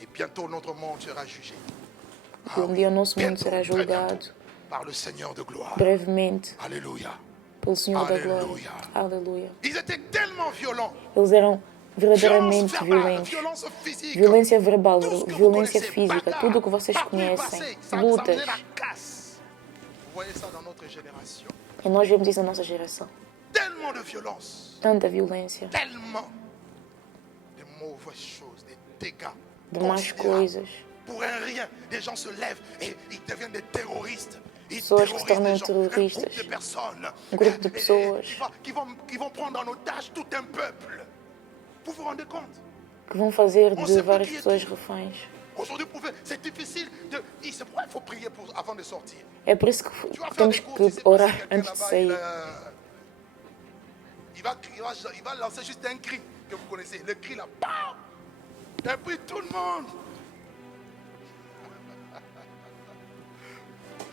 Et bientôt notre monde sera jugé. E um dia o nosso mundo Bientôt, será très bientôt, julgado par le Seigneur de gloire. brevemente Alléluia. pelo Senhor da Glória. Aleluia. Aleluia. Ils étaient tellement violents. Eles eram Violence verdadeiramente verbale, violentos. violence physique. Violência verbal, Tout ce que vous violência connaissez, física, bagarre, tudo o que vocês partout conhecem, passé, ça lutas. menait la casse. Vous voyez ça dans notre génération. E nós vemos isso na nossa geração. Tellement de violence, Tanta violência, tellement de mauvaises choses, des dégâts. de más considérables. coisas. Pour un rien, des gens se lèvent et ils deviennent des terroristes. Ils Pessoas que se terrorisent tornam des gens, un terroristas. groupe de personnes. Grupo de Et- pessoas. qui vont prendre en otage tout un peuple. Vous vous rendez compte? Que vão fazer On de sait várias plus qui é pessoas qui. reféns. Aujourd'hui, c'est difficile de. C'est pourquoi il faut prier avant de sortir. É por isso Tu vas que faire temos des courses, tu sais que pas orar si quelqu'un antes de là-bas, sair. il va lancer juste un cri que vous connaissez. Le cri là, bam! Et puis tout le monde.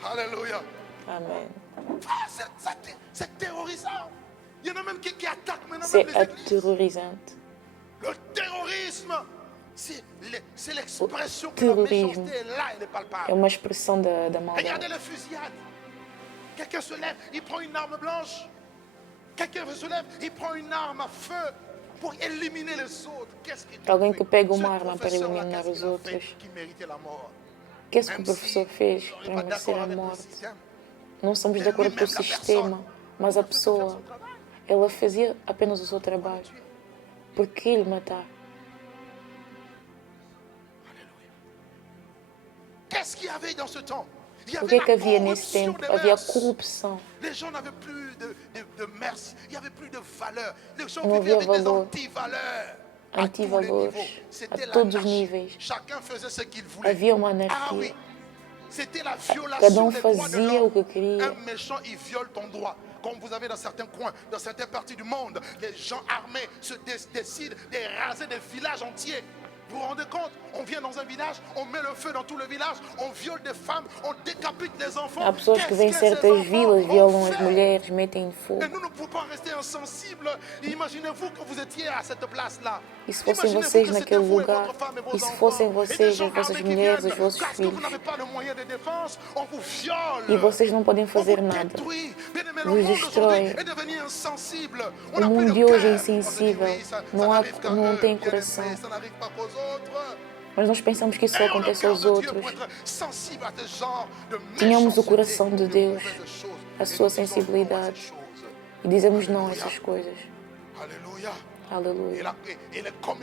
Alléluia. Amém. Ah, c'est terrorisant. Il y en a même qui attaquent maintenant C'est même les églises. aterrorizante. Le terrorisme, c'est l'expression que la terrorisme. méchanceté est là, elle est É palpable. uma expressão da Regardez maldade. les fusillades. Quelqu'un se lève, il prend une arme blanche. Quelqu'un se lève, il prend une arme à feu pour éliminer les autres. Qu'est-ce qu'il a Alguém fait? que pega Ce uma arma para professeur-là, eliminar qu'est-ce os qu'il a outros. fait qui méritait la mort? Qu'est-ce que o Même professor si fez on n'est para pas merecer d'accord a avec le morte? système. Não somos de acordo com o sistema, mas a pessoa, ela fazia apenas o seu trabalho. Por que lhe matar? Qu'est-ce qu'il y avait dans ce temps? Il y O avait que é que la havia nesse corruption tempo? des Havia mœurs. corrupção. Les gens n'avaient plus de merci, il n'y avait plus de valeur. Les gens Não vivaient havia avec des valor. antivaleurs. À tous les Antivalores, niveaux. C'était a todos os l'anarchie. níveis. Chacun faisait ce qu'il voulait. Havia uma Ah anarquia. oui, c'était la Cada violation des droits de fazia o que l'homme. queria. Un méchant, il viole ton droit. Comme vous avez dans certains coins, dans certaines parties du monde, les gens armés se décident de raser des villages entiers. Vous vous rendez compte? On vient dans un village, on met le feu dans tout le village, on viole des femmes, on décapite les enfants. Há pessoas que vêm em Qu'est-ce que ces certas vilas, enfants violam ont as fait? mulheres, metem Et fogo. nous ne pouvons pas rester insensibles. Imaginez-vous que vous étiez à cette place-là. E se fossem Imaginez-vous vocês que c'était naquele vous et lugar, votre femme et e vos se enfants. fossem Et des vocês, gens as vossas armés qui mulheres, viennent os vossos parce que vous filhos, n'avez pas le moyen de défense, on vous viole. e vocês não podem On fazer vous nada. détruit. Bien aimé, le Vos monde aujourd'hui destrói. est devenu insensible. On O n'a plus mundo de de hoje é cœur. On se dit, insensível, oui, ça não n'arrive qu'à tem eux, bien coração. aimé, ça n'arrive pas qu'aux autres. Mas nós pensamos que isso só Ayons le acontece cœur aos de Dieu outros. pour être sensible à ce genre de Tenhamos o méchanceté, coração de de Deus, mauvaises choses. a Et sua nous disons non à ces sensibilidade, choses. e dizemos não a Alléluia. essas coisas. Alléluia. Et Aleluia.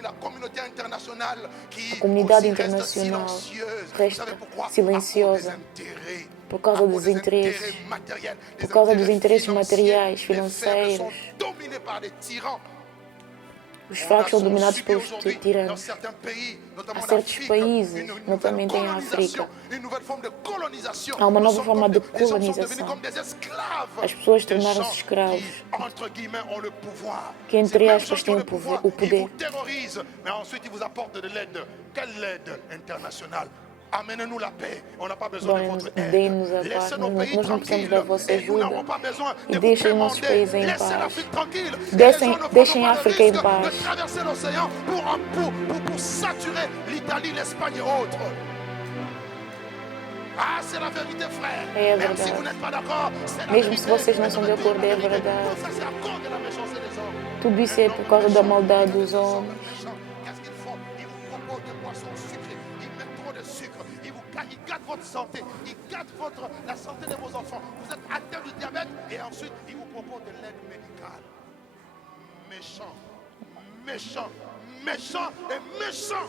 la communauté internationale qui A comunidade aussi reste internacional silencieuse. Vous resta savez pourquoi? silenciosa À cause des intérêts. por causa À dos cause des interesses, intérêts matériels, des por causa dos intérêts interesses financiers. materiais, Les faibles financeiros. sont dominés par des tyrans. Os fracos são dominados pelos Dans tiranos. certains pays, notamment Há en certos Afrique, países, une nouvelle notamente em colonisation, África, une nouvelle forme de colonisation. há uma Nous nova sommes forma comme de des- les hommes sont devenus colonização. comme des esclaves. As pessoas Des tornaram-se gens escravos, qui, entre guillemets, ont le pouvoir. que entre Ces mêmes aspas gens qui têm ont o le pouvoir, poder. ils vous terrorisent, mais ensuite ils vous apportent de l'aide. Quelle aide internationale? Amenez-nous la paix. On n'a pas besoin de Dói-nos, votre aide. deem-nos a paz. Laissez nos Nós pays não precisamos tranquilles. da vossa Et nous n'avons ajuda. pas besoin E de vous deixem os nossos quémander. países em Laissez paz. l'Afrique tranquille. Et Deixem- les gens ne deixem prendront a pas África le em risque paz. de traverser l'océan pour saturer l'Italie, l'Espagne et autres. Ah, c'est la vérité, frère. É a Même si verdade. vous n'êtes pas d'accord, c'est la Mesmo vérité. se vocês não são de Mais je veux acordo, dire é la vérité. verdade. Tout ça, c'est à cause de la méchanceté des hommes. Tudo isso é por causa da maldade dos homens. Qu'est-ce qu'ils font? Ils vous proposent des boissons sucrées. Ils mettent trop de sucre. Ils gâtent votre santé. Ils gâtent la santé de vos enfants. Vous êtes atteint du diabète et ensuite ils vous proposent de l'aide médicale. Méchant, méchant, méchant et méchant.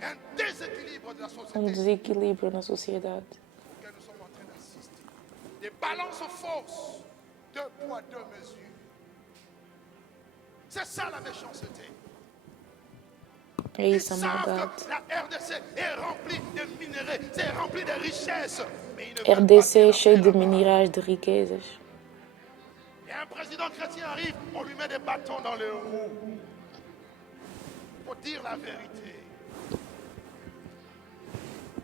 Un déséquilibre de la société Desequilíbrio na sociedade. auquel nous sommes en train d'assister. Des balances fausses, deux poids, deux mesures. C'est ça la méchanceté. É Ils isso a savent maldade. que la RDC est remplie de minéraux, c'est rempli de richesses. Mais ils ne veulent RDC pas é dire cheio la de paix là-bas. minerais, de riquezas. Et un président chrétien arrive, on lui met des bâtons dans les roues. Il faut dire la vérité.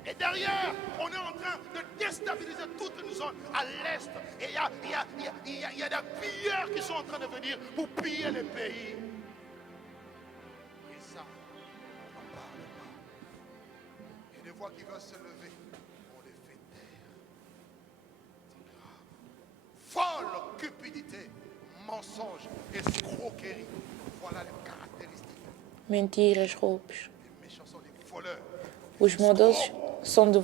Et derrière, on est en train de déstabiliser toute une zone à l'est. Et il y a des pilleurs qui sont en train de venir pour piller les pays. Et ça, on n'en parle pas. Et des voix qui veulent se lever, on les fait taire. C'est grave. Folle cupidité, mensonge, escroquerie. Voilà les caractéristiques. Mentiras, roubos. Les méchants sont des voleurs. Os modelos são de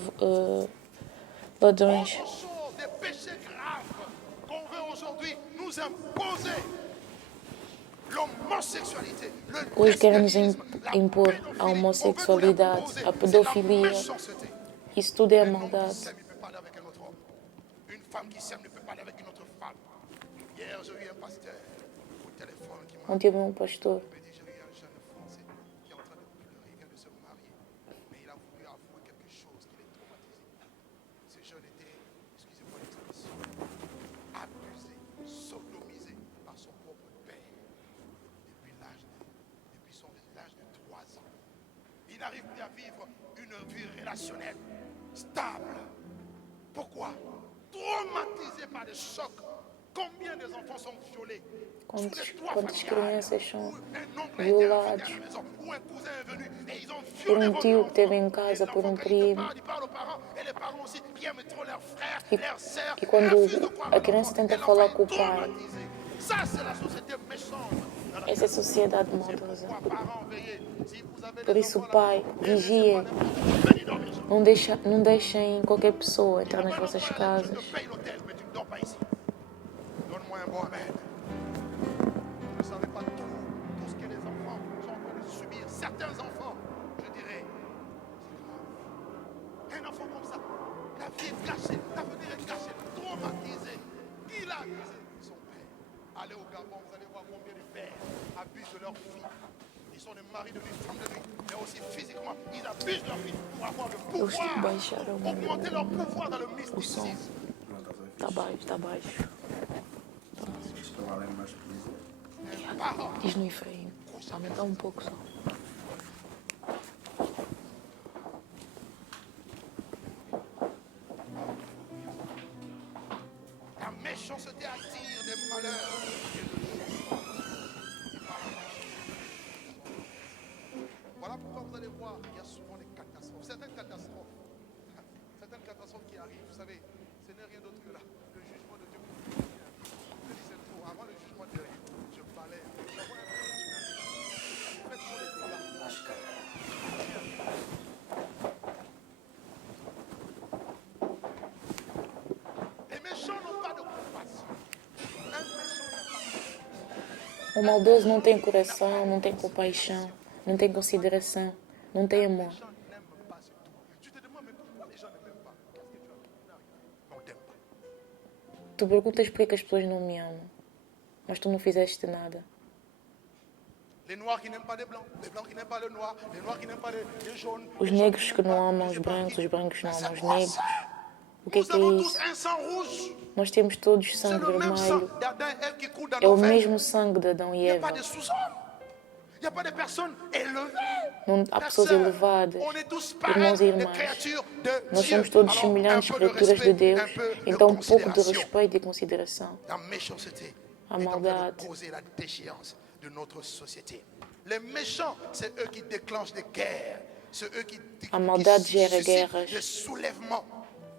ladrões. Autre chose, des péchés graves qu'on veut aujourd'hui nous imposer. L'homosexualité, le Hoje querem-nos lesbianisme, la impor a pédophilie. On homossexualidade, veut nous a l'imposer. pedofilia. C'est la méchanceté. Isso tudo é a Un homme qui maldade. s'aime ne peut pas aller avec un autre homme. Une femme qui s'aime ne peut pas aller avec une autre femme. Hier, j'ai eu un pasteur au téléphone qui m'a Ontem um pastor dit, j'ai eu un jeune Français qui est en train de pleurer, il vient de se marier. Mais il a voulu avouer quelque chose qui l'est traumatisé. Ce jeune était, excusez-moi l'expression, abusé, sodomisé par son propre père depuis l'âge de 3 ans. Il n'arrive plus à vivre une vie relationnelle stable. Pourquoi? Traumatisé par des chocs. Combien des enfants sont violés? Sous les toits Quantas familiales, crianças são où un oncle a été invité à violadas la maison, où un cousin est venu et ils ont por violé tio votre que esteve em enfant. casa, Et por l'enfant, quand primo. il parle aux parents, et les parents aussi qui aiment trop leurs frères, E, leurs sœurs, e quando refusent de croire a à criança l'enfant, tenta et l'enfant falar est com o pai, traumatisé. Ça, c'est la société méchante. dans laquelle essa é a sociedade c'est maldosa. pourquoi, parents, veillez. Si vous avez Por des isso, enfants pai, là-bas, ne laissez vigie. pas les enfants venir dormir chez vous. Não deixem qualquer pessoa entrar nas Appelle vossas l'enfant, casas. je te paye l'hôtel, mais tu ne dors pas ici. Donne-moi un bon amen. Vous ne savez pas tout ce que les enfants sont en train de subir. Certains enfants, je dirais, c'est grave. Un enfant comme ça, la vie est gâchée, l'avenir est gâché, traumatisé. Qui l'a abusé? Son père. Allez au Gabon, vous allez voir combien de pères abusent de leurs filles. Ils sont des maris de nuit, femmes de nuit, mais aussi physiquement, ils abusent de leur vie pour avoir le Eles pouvoir, baixaram augmenter leur pouvoir dans le o som. mysticisme. Está baixo, está baixo. Estou além mais que dizer. E parole. Diz no Efraim. Aumenta um pouco só. La méchanceté attire des malheurs. Voilà pourquoi vous allez voir, il y a souvent des catastrophes. Certaines catastrophes qui arrivent, vous savez, ce n'est rien d'autre que là, le jugement de Dieu. Je dis cette fois, avant le jugement de Dieu, je balaye. J'envoie un peu de faites trop les dégâts. Les méchants n'ont pas de compassion. Un méchant n'a pas de compassion. O maldoso não tem coração, não tem compaixão, não tem consideração, não tem amor. Les gens n'aiment pas ce tout. Tu te demandes, mais pourquoi les gens ne m'aiment pas? Qu'est-ce que tu as fait? Non, on t'aime pas. Tu perguntas por que as pessoas não me amam, mas tu não fizeste nada. Les noirs qui n'aiment pas les blancs qui n'aiment pas les noirs qui n'aiment pas les jaunes. Os negros que não amam os brancos que não amam os negros. O que é Nous avons tous isso? un sang rouge. Nós temos todos C'est sangue le même sang vermelho. d'Adam et Ève qui coule dans É o nos veines. mesmo sangue de Adão Il e n'y a pas Eva. de sous-hommes. Il n'y a pas de personnes élevées. Não há pessoas Sœurs, elevadas, on est tous irmãos pareils, e des irmãs. créatures de Nós Dieu. somos todos Alors, semelhantes, un peu de criaturas de respect, Deus. un peu de Então, um pouco de considération. respeito e consideração. La méchanceté A est en train maldade. de causer la déchéance de notre société. Les méchants, c'est eux qui déclenchent des guerres. C'est eux qui A maldade gera suscitent guerras. des soulèvements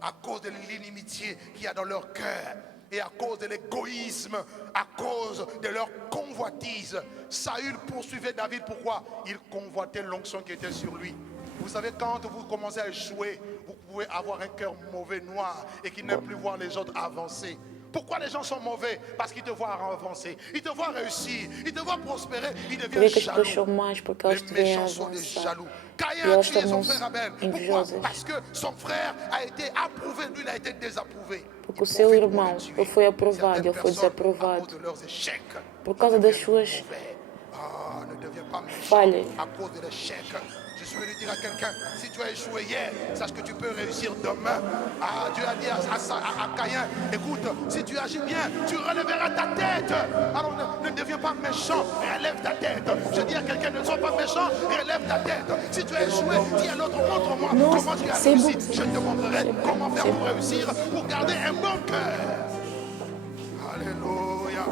à cause de l'inimitié qu'il y a dans leur cœur et à cause de l'égoïsme, à cause de leur convoitise. Saül poursuivait David. Pourquoi? Il convoitait l'onction qui était sur lui. Vous savez, quand vous commencez à échouer, vous pouvez avoir un cœur mauvais, noir, et qui n'aime plus voir les autres avancer. Pourquoi les gens sont mauvais? Parce qu'ils te voient avancer, ils te voient réussir, ils te voient prospérer, ils Por deviennent que as pessoas jaloux. são más? Porque elas Les te veem méchants sont des avançar. jaloux. E Caïn a elas tué son tornam-se frère Abel. Pourquoi? invejosas. Parce que son frère a été approuvé, lui il a été désapprouvé. Porque o seu irmão, ele foi aprovado, ele foi À desaprovado. cause de leurs échecs, Por causa das suas ne deviens pas méchant falhas. à cause de l'échec. Je veux lui dire à quelqu'un, si tu as échoué hier, sache que tu peux réussir demain. Dieu a dit à Caïn, écoute, si tu agis bien, tu relèveras ta tête. Alors ne deviens pas méchant, relève ta tête. Je dis à quelqu'un, ne sois pas méchant, relève ta tête. Si tu as échoué, dis à l'autre, montre-moi Non, comment tu as c'est réussi. bon. Je te montrerai C'est bon. comment faire C'est pour bon. réussir, pour garder un bon cœur. Alléluia.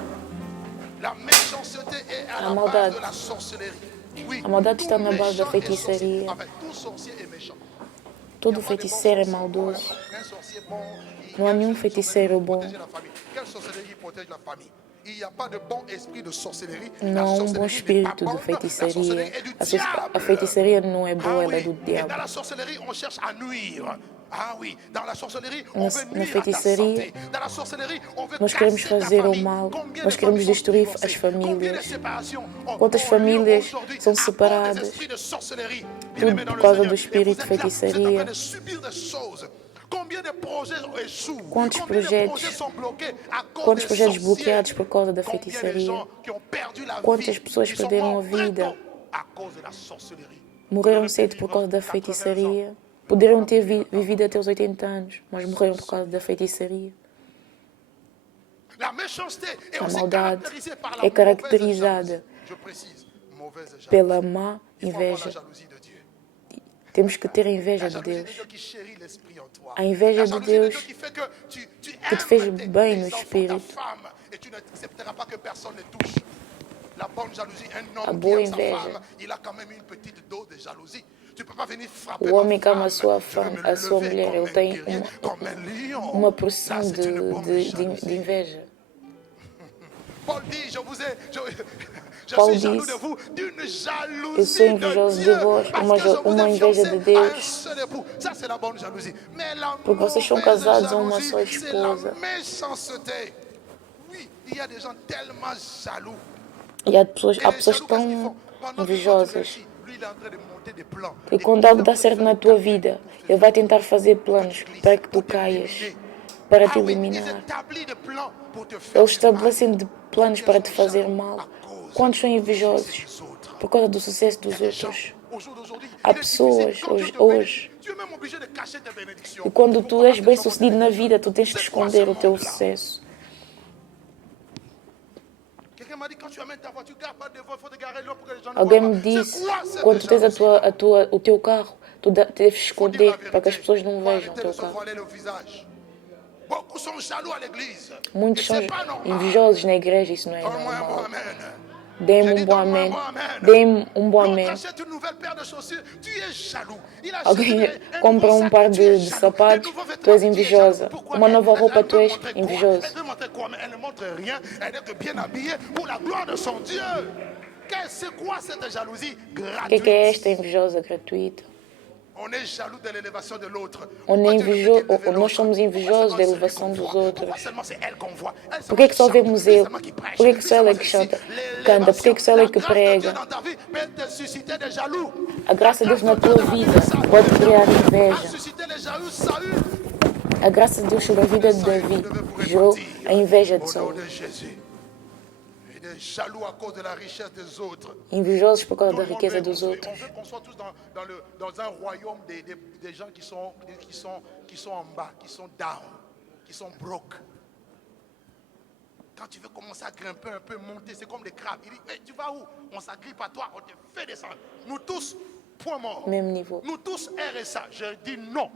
La méchanceté est à A la maldade. base de la sorcellerie. Oui, A maldade tout está na base da méchant est feitiçaria. sorcier. Enfin, tout sorcier est méchant. Todo feiticeiro é maldoso. Não há nenhum feiticeiro bom. Quelle sorcellerie protège la famille? Il n'y a pas de bon esprit de sorcellerie. Não há um bom espírito de feitiçaria. A feitiçaria não é boa, ela é do Et dans diabo. la sorcellerie, on cherche à nuire. Ah oui, dans la sorcellerie, on Na- veut na nuire à ta feitiçaria, santé. Dans la sorcellerie, on veut nós queremos casser ta fazer o famille. mal, Combien nós de queremos familles sont destruir divorcées? as famílias. Combien de séparations Quantas ont lieu famílias aujourd'hui são à cause des separadas? esprits de sorcellerie? Tudo Bien-aimés dans por le causa Seigneur. do espírito Et de vous êtes là, vous êtes en feitiçaria. train de subir des choses. Combien de projets échouent? Quantos Combien de projetos- projets sont bloqués à cause Quantos des projetos sorciers? bloqueados por causa da Combien de feitiçaria? gens qui ont perdu la Quantas vie, pessoas qui sont perderam a morts très vida? tôt à cause de la sorcellerie? Morreram cedo por causa da feitiçaria. Poderiam ter vivido até os 80 anos, mas morreram por causa da feitiçaria. La méchanceté est A aussi maldade caractérisée par la é mauvaise caracterizada jalousie. Je précise, mauvaise jalousie. pela má Il faut avoir la inveja. jalousie de Dieu. Temos que ter a inveja La de jalousie de Deus. Dieu qui chérit l'esprit en toi. A inveja La de jalousie Deus Dieu qui fait que tu te aimes fez tes bem no enfants, ta espírito. femme, et tu n'accepteras pas que personne ne touche. La bonne jalousie, un A homme qui boa aime sa inveja. femme, il a quand même une petite dose de jalousie. Tu peux pas venir frapper O homem ma que ama a femme. sua, Je vais me a sua lever mulher, comme ele un tem guerrier, comme un lion. uma porção Là, c'est une bonne de jalousie. inveja. Paul dit, je Paulo suis jaloux disse, de vous d'une eu jalousie sou invejoso de de Dieu, vós, parce uma, que je vous uma ai inveja fiancé de à un Deus, seul époux. Ça, c'est la bonne jalousie. Mais la porque vocês são mauvaise casados a uma só jalousie, c'est la esposa. méchanceté. Oui, il y a des gens tellement jaloux. E há pessoas Et les tão jaloux, qu'est-ce qu'ils font? Pendant que toi, tu invejosas. réussis, lui, il est en train de monter des plans. E quando algo dá certo na tua vida, ele vai tentar fazer planos para que tu caias, para te Ah oui, ils eliminar. établissent des plans pour te faire Eles du mal. estabelecem planos para te fazer mal. Quantos são invejosos por causa do sucesso dos outros? Há pessoas hoje, e quando tu és bem sucedido na vida, tu tens que esconder o teu sucesso. m'a dit, quand tu amènes ta voiture, garde pas devant, il faut te garer là pour que les gens ne Alguém voient me pas. disse, C'est quoi cette quando tu tens jalousie? o teu carro, tu deves Faut dire la esconder para que as vérité. pessoas não Faut vejam o arrêter teu de se carro. voiler le visage. Beaucoup sont jaloux à l'église. Et Muitos são c'est pas normal. invejosos na igreja, isso não é Donne-moi un bon normal. amen. Dê-me J'ai um dit, bom donne-moi un amém. bon amen. Dê-me um bom L'autre amém. achète une nouvelle paire de chaussures, tu es jaloux. Il achète Alguém un compra nouveau um sac, par tu es de jaloux. Des sapatos, nouveaux tu vêtements, és tu es invejosa. jaloux. Pourquoi? Uma nova roupa, Elle tu veut és montrer quoi? invejoso. Elle veut montrer quoi? Mais elle ne montre rien. Elle est bien habillée pour la gloire de son Dieu. C'est quoi cette jalousie O que é esta gratuite? invejosa gratuita? On est jaloux de l'élévation de l'autre. On Pourquoi é Dieu ne fait qu'élever nós l'autre? somos Pourquoi invejosos seulement da celui elevação qu'on dos voit? outros. Pourquoi seulement c'est elle qu'on voit? Elle Por seulement que qui só chante, vemos lui ele? seulement qui prêche, Por que lui só ela seulement é que ceci. chanta, canta? Por que só ela é La que grâce de Dieu prega? dans ta vie peut te susciter des jaloux. A graça de Deus na tua vida pode criar A inveja. suscité les jaloux Saül. A graça de Deus sobre a vida de Davi gerou a inveja de Au nom Saul. de Jésus. Et des jaloux à cause de la richesse des autres. Invejosos por causa Tout da le monde riqueza veut dos construire. outros. On veut qu'on soit tous dans un royaume des gens qui sont en bas, qui sont down, qui sont broke. Quand tu veux commencer à grimper un peu, monter, c'est comme des crabes. Il dit, mais tu vas où? On s'agrippe à toi, on te fait descendre. Nous tous, point mort. Même niveau. Nous tous RSA. Je dis non.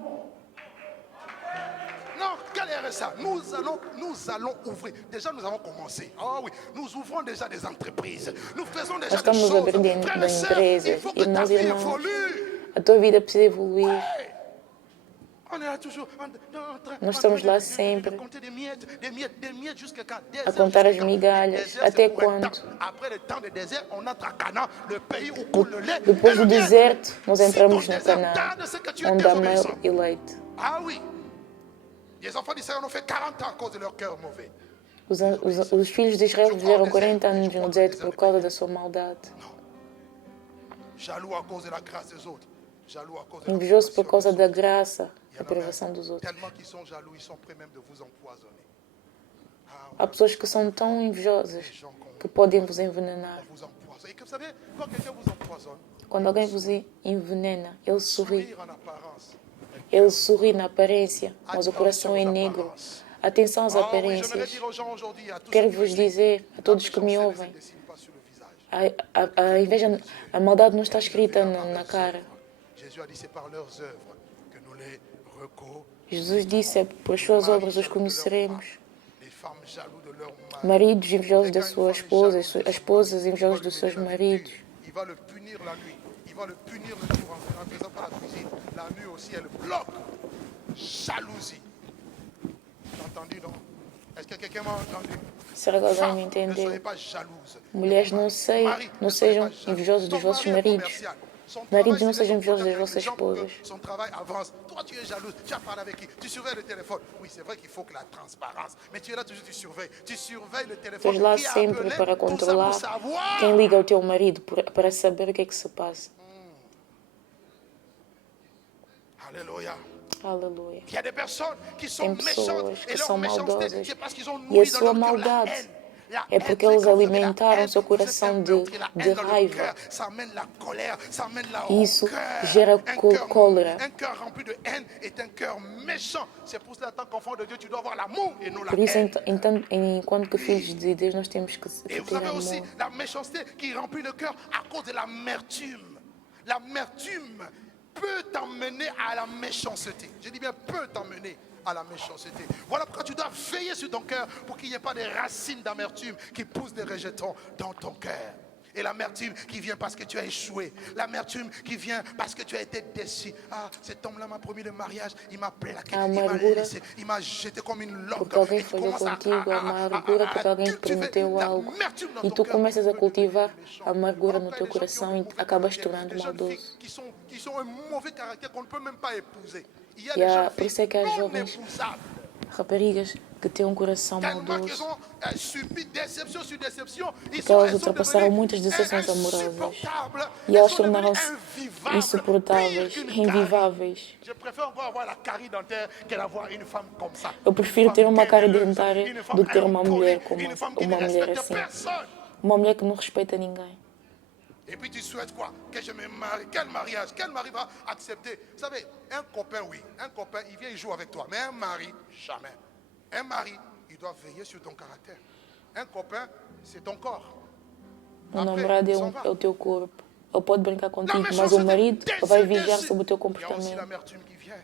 Non, quel RSA? Nous allons ouvrir. Déjà, nous avons commencé. Ah oui, nous ouvrons déjà des entreprises. Nous faisons déjà des Nós estamos a choses. abrir Frères et sœurs, empresas. il faut que ta Irmãos e vie irmãs, évolue. a tua vida precisa evoluir. Hey! On est là toujours Nós estamos lá de sempre compter des miettes jusqu'à quand? a contar as migalhas. Até quando? Après le temps de désert, on entre à Canaan, le pays où coule le lait. Depois et do le miel. deserto, nós Si entramos ton no désert Canaã, tarde, c'est que tu es onde há mel désobéissant. e leite. Ah oui. Les enfants d'Israël ont fait 40 ans à cause de leur cœur mauvais. Os filhos de Israel viveram 40 anos no deserto por causa da sua maldade. Jaloux à cause de la grâce des autres. Jaloux à cause de Invejoso por l'approbation causa des da autres. graça, Il y a en a aprovação même dos outros. tellement qu'ils sont jaloux, ils sont prêts même de vous empoisonner. Há pessoas que são tão invejosas que podem vos envenenar. On vous empoisonne. Et que vous savez, quand quelqu'un vous empoisonne, Quando alguém vos envenena, ele sorri. sourire en apparence. Ele sorri na aparência, mas o Attention coração é aux negro. apparences. Atenção às Ah oui, j'aimerais aparências. dire aux gens aujourd'hui, à tous Quero ceux vos qui dizer, a todos que me méchanceté ne se ouvem, dessine pas sur le visage. a inveja, a maldade não está escrita na cara. Jésus a dit, c'est par leurs œuvres que nous les reconnaissons. Jesus disse, é por suas obras os conheceremos. Les femmes jaloux de leur mari. Maridos invejosos da sua esposa, as esposas invejosas dos seus maridos. Il va le punir la nuit. Il va le punir le jour en faisant pas la cuisine. La nuit aussi, elle bloque. Jalousie. T'as entendu, non? Est-ce que quelqu'un m'a entendu? Será que alguém me Femme, ne entendeu? soyez pas jalouse. Mulheres, não Mari, não ne soyez sejam pas jaloux. invejosos dos Ton vossos mari est maridos. commercial. Son Maridos, travail, não c'est sejam d'être invejosos das avec les vossas gens pour que esposas. son travail avance. Toi, tu es jalouse. Tu as parlé avec qui? Tu surveilles le téléphone. Oui, c'est vrai qu'il faut que la transparence. Mais tu es là toujours, tu surveilles. Tu surveilles le téléphone. Estás lá Qui a sempre appelé? para Tout ça controlar pour savoir. quem liga ao teu marido, para saber o que é que se passa. Alléluia. Aleluia. Il y a des personnes qui sont Tem méchantes pessoas et que leur são méchanceté, maldosas c'est parce qu'ils ont e a nourri dans sua leur cœur la maldade haine. La é haine, porque c'est eles quand vous avez la alimentaram haine, seu vous êtes coração un meurtrier. La de haine dans le raiva. cœur, ça amène la colère, ça amène la Isso rancœur. gera Un cœur- cólera. Un cœur rempli de haine est un cœur méchant. C'est pour cela, en tant qu'enfant de Dieu, tu dois avoir l'amour et non la Por isso, haine. enquanto que filhos de Deus, nós temos que Et vous ter avez aussi amor. la méchanceté qui remplit le cœur à cause de l'amertume. L'amertume peut t'emmener à la méchanceté. Je dis bien peut t'emmener à la méchanceté. Voilà pourquoi tu dois veiller sur ton cœur pour qu'il n'y ait pas des racines d'amertume qui poussent des rejetons dans ton cœur. Et l'amertume qui vient parce que tu as échoué. L'amertume qui vient parce que tu as été déçu. Ah, cet homme-là m'a promis le mariage. Il m'a plaqué. Il m'a Amargura. laissé. Il m'a jeté comme une langue. Porque alguém Et tu falhou commences contigo, a amargura porque alguém te cultiver prometeu algo. l'amertume dans E ton tu cœur. começas a Tu peux cultivar devenir méchant. a amargura Voilà no pourquoi teu il y a des gens coração qui ont e un mauvais acabas caractère, tornando des jeunes filles maldoso. qui sont un mauvais caractère qu'on ne peut même pas épouser. Il y a E des há, jeunes por isso é filles que há non jovens épousables. raparigas que têm um coração Tellement qu'ils maldoso. ont subi déception sur déception. Porque elas ultrapassaram muitas decepções amorosas. E elas tornaram-se insuportáveis, inviváveis. Je préfère encore avoir la carie dentaire que d'avoir une femme comme ça. Eu prefiro ter uma cara dentária Une femme do que ter uma mulher impolie, como une femme qui uma ne mulher respecte assim. personne. Uma mulher que não respeita ninguém. Et puis tu souhaites quoi? Que je me marie. Quel mariage? Quel mari va accepter? Vous savez, un copain, oui. Un copain, il vient, il joue avec toi. Mais un mari, jamais. Un mari, il doit veiller sur ton caractère. Un copain, c'est ton corps. O Après, namorado il s'en va. é o teu corpo. Ele pode brincar La contigo, mas o méchanceté, marido vai déçu, vigiar déçu. sobre o teu Il y a aussi comportamento. l'amertume qui vient.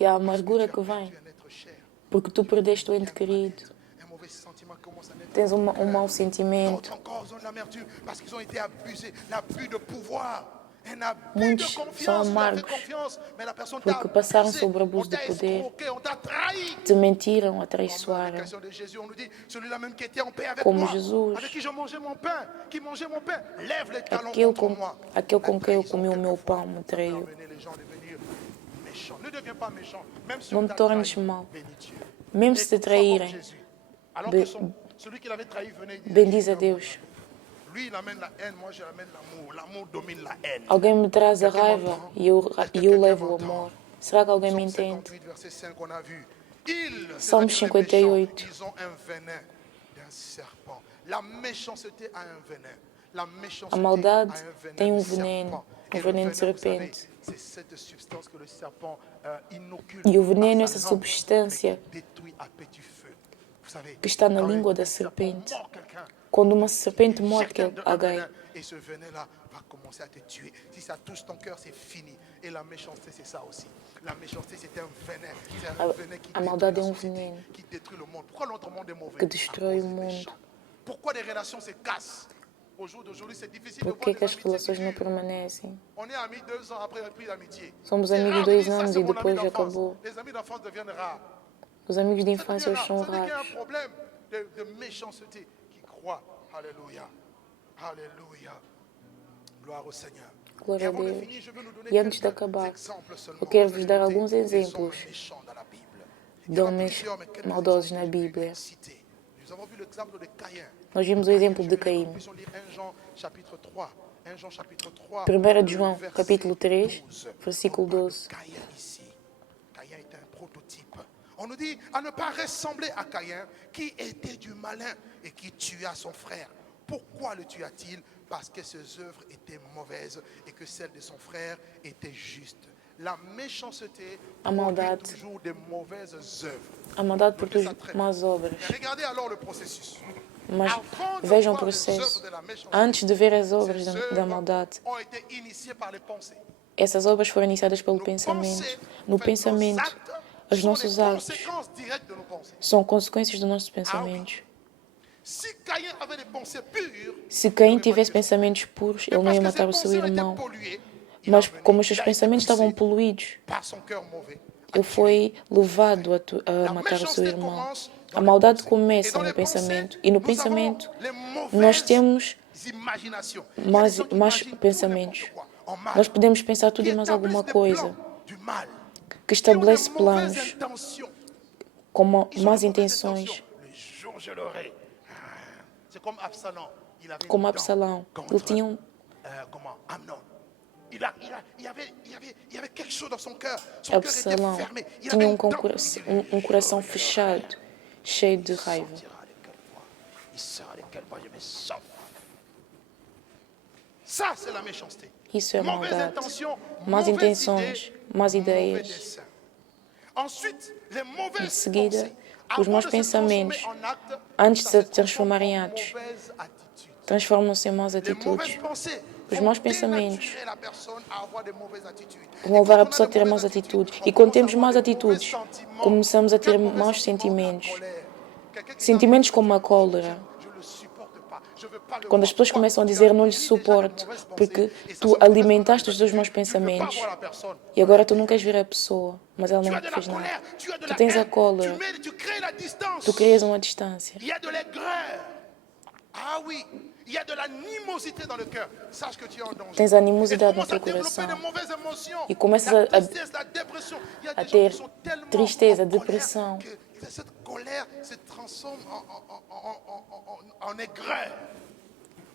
E a Parce que amargura tu que as vem, perdu un être cher. porque tu perdeste o ente Il y a un querido. mal-être, un mauvais sentiment commence à naître Tens dans ton um mau cœur. sentimento. D'autres encore ont de l'amertume parce qu'ils ont été abusés. L'abus de pouvoir. Un abus de Muitos são confiance. Tu as fait amargos confiance, mais la personne t'a porque passaram abusé. sobre o On abuso de t'a poder, escroqué, on t'a trahi. te mentiram, Comme les atraiçoaram. questions de Jésus, on nous dit, celui-là même qui était en paix avec Como moi, Jesus, avec qui je mangeais mon pain, qui mangeait mon pain, lève les talons aquele contre com, moi. aquele La com quem eu trahison, comi o meu quelquefois, pão me ça peut traiu. amener les gens à devenir méchants. Ne deviens pas méchant, même si Não on te t'a tornes trahi, mal. bénis Dieu. Mesmo Et se te sois comme traírem, Jésus. Alors be- que celui qui l'avait trahi venait et disait, bendiz a Jésus, Deus. lui, il amène la haine, moi, j'amène l'amour. L'amour domine la haine. Alguém me traz a Quelqu'un raiva m'entend? e eu Est-ce que levo quelqu'un o m'entend? amor. Será que alguém me Psaume entende? 58, verset 5, on a vu. Ils, Salmos c'est-à-dire les méchants, 58. ils ont un venin d'un serpent. La méchanceté a un venin. La méchanceté A maldade a un venin tem de veneno, serpent. um Et le veneno de venin, vous savez, serpente. c'est cette substance que le serpent inocule E o veneno é par essa sa langue, substância mais qui détruit à petit feu. Vous savez, que está na quand língua da un serpent serpente. mord quelqu'un, Quando uma serpente il morde jette un alguém, venin, et ce venin-là va commencer à te tuer. Si ça touche ton cœur, c'est fini. Et la méchanceté, c'est ça aussi. La méchanceté, c'est un venin. C'est un venin qui a détruit maldade la é société, veneno qui détruit le monde. Pourquoi notre monde est mauvais? que destrói À o cause des mundo. méchants. Pourquoi les relations se cassent? Au jour d'aujourd'hui, c'est difficile de Por voir que, des que as amitiés relações qui não durent. permanecem? On est amis 2 ans après un prix d'amitié. Somos C'est amigos rare de 2 dire ça, anos c'est e mon ami depois d'enfance. acabou. Les amis d'enfance deviennent rares. Os amigos de Ça infância devient hoje rare. são Ça veut dire qu'il y a un raros. problème de méchanceté qui croît. Alléluia. Alléluia. Gloire au Seigneur. Et Glória a avant de Deus. finir, je veux nous donner E antes de quelques acabar, exemples seulement. eu quero Vous vos allez dar noter alguns des hommes exemplos méchants dans la Bible. de Il y en a homens plusieurs, mais quelques maldosos exemples na que j'ai pu Bíblia. citer. Nous avons vu l'exemple de Caïn. Nós vimos o Caïn, exemplo je de voudrais que nous Caim. puissions lire 1 Jean chapitre 3. 1 Jean chapitre 3. 1 le de João, verset capítulo 3, 12. versículo On parle de 12. Caïn ici. Caïn est un prototype. On nous dit à ne pas ressembler à Caïn, qui était du malin et qui tua son frère. Pourquoi le tua-t-il? Parce que ses œuvres étaient mauvaises et que celles de son frère étaient justes. La méchanceté A produit maldade. toujours des mauvaises œuvres. A maldade Notez produz ça très bien. más obras. Et regardez alors le processus. Mas Avant de vejam o voir les processo. œuvres de la méchanceté, Antes de ver as ces obras da œuvres maldade, ont été initiées par les pensées. essas obras foram iniciadas pelo Nos pensamento. pensées, No en fait, nos pensamento, actes os sont nossos les atos conséquences directes de nos pensées. são consequências dos nossos pensamentos. Si Caïn avait des pensées pures, Se Caim tivesse pensamentos puros, ele não ia matar o seu irmão. Mas como os seus pensamentos estavam poluídos, par son cœur mauvais. ele foi levado a matar o seu irmão. A maldade começa no pensamento. E no pensamento, nós temos mais pensamentos. Nós podemos pensar tudo e mais alguma coisa que estabelece planos com más intenções, como Absalão. Ele tinha um Il y avait quelque chose dans son cœur. Son cœur était Absalão fermé. Il tinha avait um coração fechado, cheio de raiva. Il sera de quel point je me sauve. Ça, c'est la méchanceté. Isso é Mauvaise maldade. intention, Más mauvaise intenções, idée, más mauvais ideias. dessein. Ensuite, les Em mauvaises seguida, pensées. os Avant maus de se pensamentos, transformer en actes, antes de ça se transformarem em transforme en atos, mauvaise attitude. transformam-se em más Les mauvaises atitudes. pensées Os vont maus pensamentos dénaturer la personne à avoir de mauvaises attitudes. vão levar a pessoa a ter más atitudes. E quando temos más atitudes, começamos a ter maus sentimentos. Sentimentos como a cólera. Quando as pessoas começam a dizer não lhe suporto, porque tu alimentaste os teus maus pensamentos e agora tu não queres ver a pessoa, mas ela não te fez nada. Tu tens a cólera, tu crias uma distância. Il y a de l'aigreur. Ah oui, il y a de l'animosité dans le cœur. Sache que tu es en danger. Tens a animosidade no Et tu teu commences à coração développer de mauvaises émotions. e começas La a tristesse, la dépression. Il y a a des gens ter qui sont tellement tristeza, en colère depressão. que cette colère se transforme en aigreur,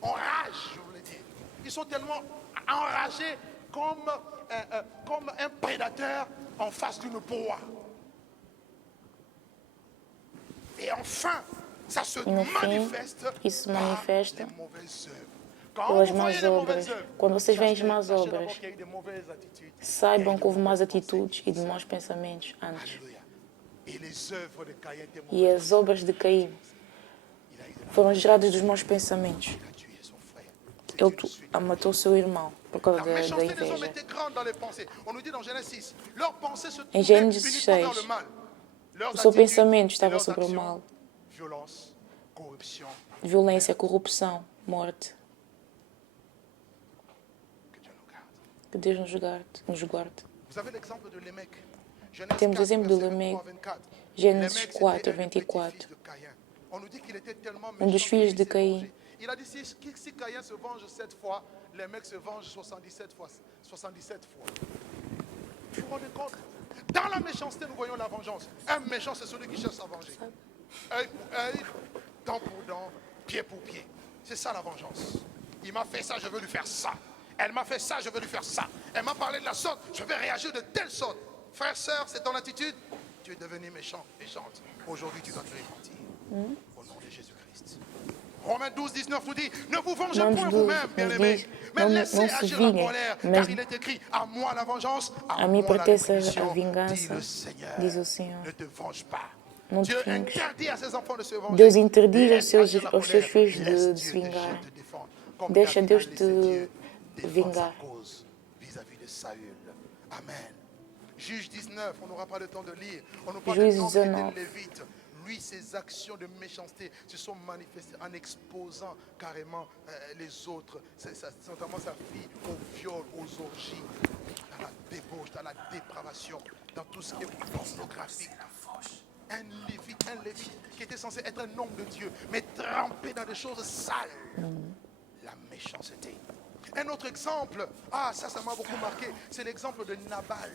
en rage, je voulais dire. Ils sont tellement enragés comme un prédateur en face d'une proie. Et enfin, ça se E no fim, manifeste isso se par manifesta les mauvaises œuvres. Quand pelas vous más voyez les obras. mauvaises œuvres, Quando vocês veem as sachez más d'abord obras, qu'il y a eu de mauvaises attitudes. saibam que houve más atitudes e de maus pensamentos antes. Alléluia. Et les œuvres de Caïn étaient E mauvaises. as obras de Caim Il a eu de foram geradas dos maus pensamentos. Il a tué son frère. C'est Ele une suite. matou seu irmão por causa La da méchanceté des hommes inveja. était grande dans les pensées. On nous dit dans Genèse 6, leurs pensées se Em tournaient Gênesis uniquement vers 6, le mal. Leurs o seu attitudes pensamento et estava leurs sobre o actions, mal. violence, corruption. Violência, corrupção, morte. Que Dieu nous garde. Que Deus nos guarde. Vous avez l'exemple de Lémec. Genèse Temos 4, exemplo do verset Lémec. 23 à 24. Gênesis Lémec, 4, c'était un des 24. petits-fils de Caïn. On nous dit qu'il était tellement dos méchant filhos qu'il de s'est Caïn. vengé. Il a dit si Caïn se venge 7 fois, Lémec se venge 77 fois. 77 fois. Vous vous rendez compte? Dans la méchanceté, nous voyons la vengeance. Un méchant, c'est celui qui cherche à venger. Œil pour œil, dent pour dent, pied pour pied. C'est ça la vengeance. Il m'a fait ça, je veux lui faire ça. Elle m'a fait ça, je veux lui faire ça. Elle m'a parlé de la sorte, je vais réagir de telle sorte. Frère, sœur, c'est ton attitude. Tu es devenu méchant, méchante. Aujourd'hui, tu dois te repentir. Au nom de Jésus-Christ. Romains 12, 19 nous dit, ne vous vengez Romains point 12 vous-même, nous bien-aimés, dit, mais não laissez se agir la vinguem, colère, mas car il est écrit, à moi la vengeance, à a mim moi la pertence a rétribution, dit vingança, le Seigneur. diz o Senhor. Ne te venge pas. Não te Dieu vingues. interdit à ses enfants de se venger. Deus interdit Laisse agir la aos seus colère. filhos Laisse de Dieu se te vingar. te défendre. Comme Deixa David a Deus laissé te Dieu défendre sa vingar. cause vis-à-vis de Saül. Amen. Juge 19, on n'aura pas le temps de lire. On nous parle Juge de l'homme qui était 19. lévite. Lui, ses actions de méchanceté se sont manifestées en exposant carrément les autres, notamment sa fille, au viol, aux orgies, dans la débauche, dans la dépravation, dans tout ce qui est pornographique. Un lévite qui était censé être un homme de Dieu, mais trempé dans des choses sales. La méchanceté. Un autre exemple, ça m'a beaucoup marqué, c'est l'exemple de Nabal.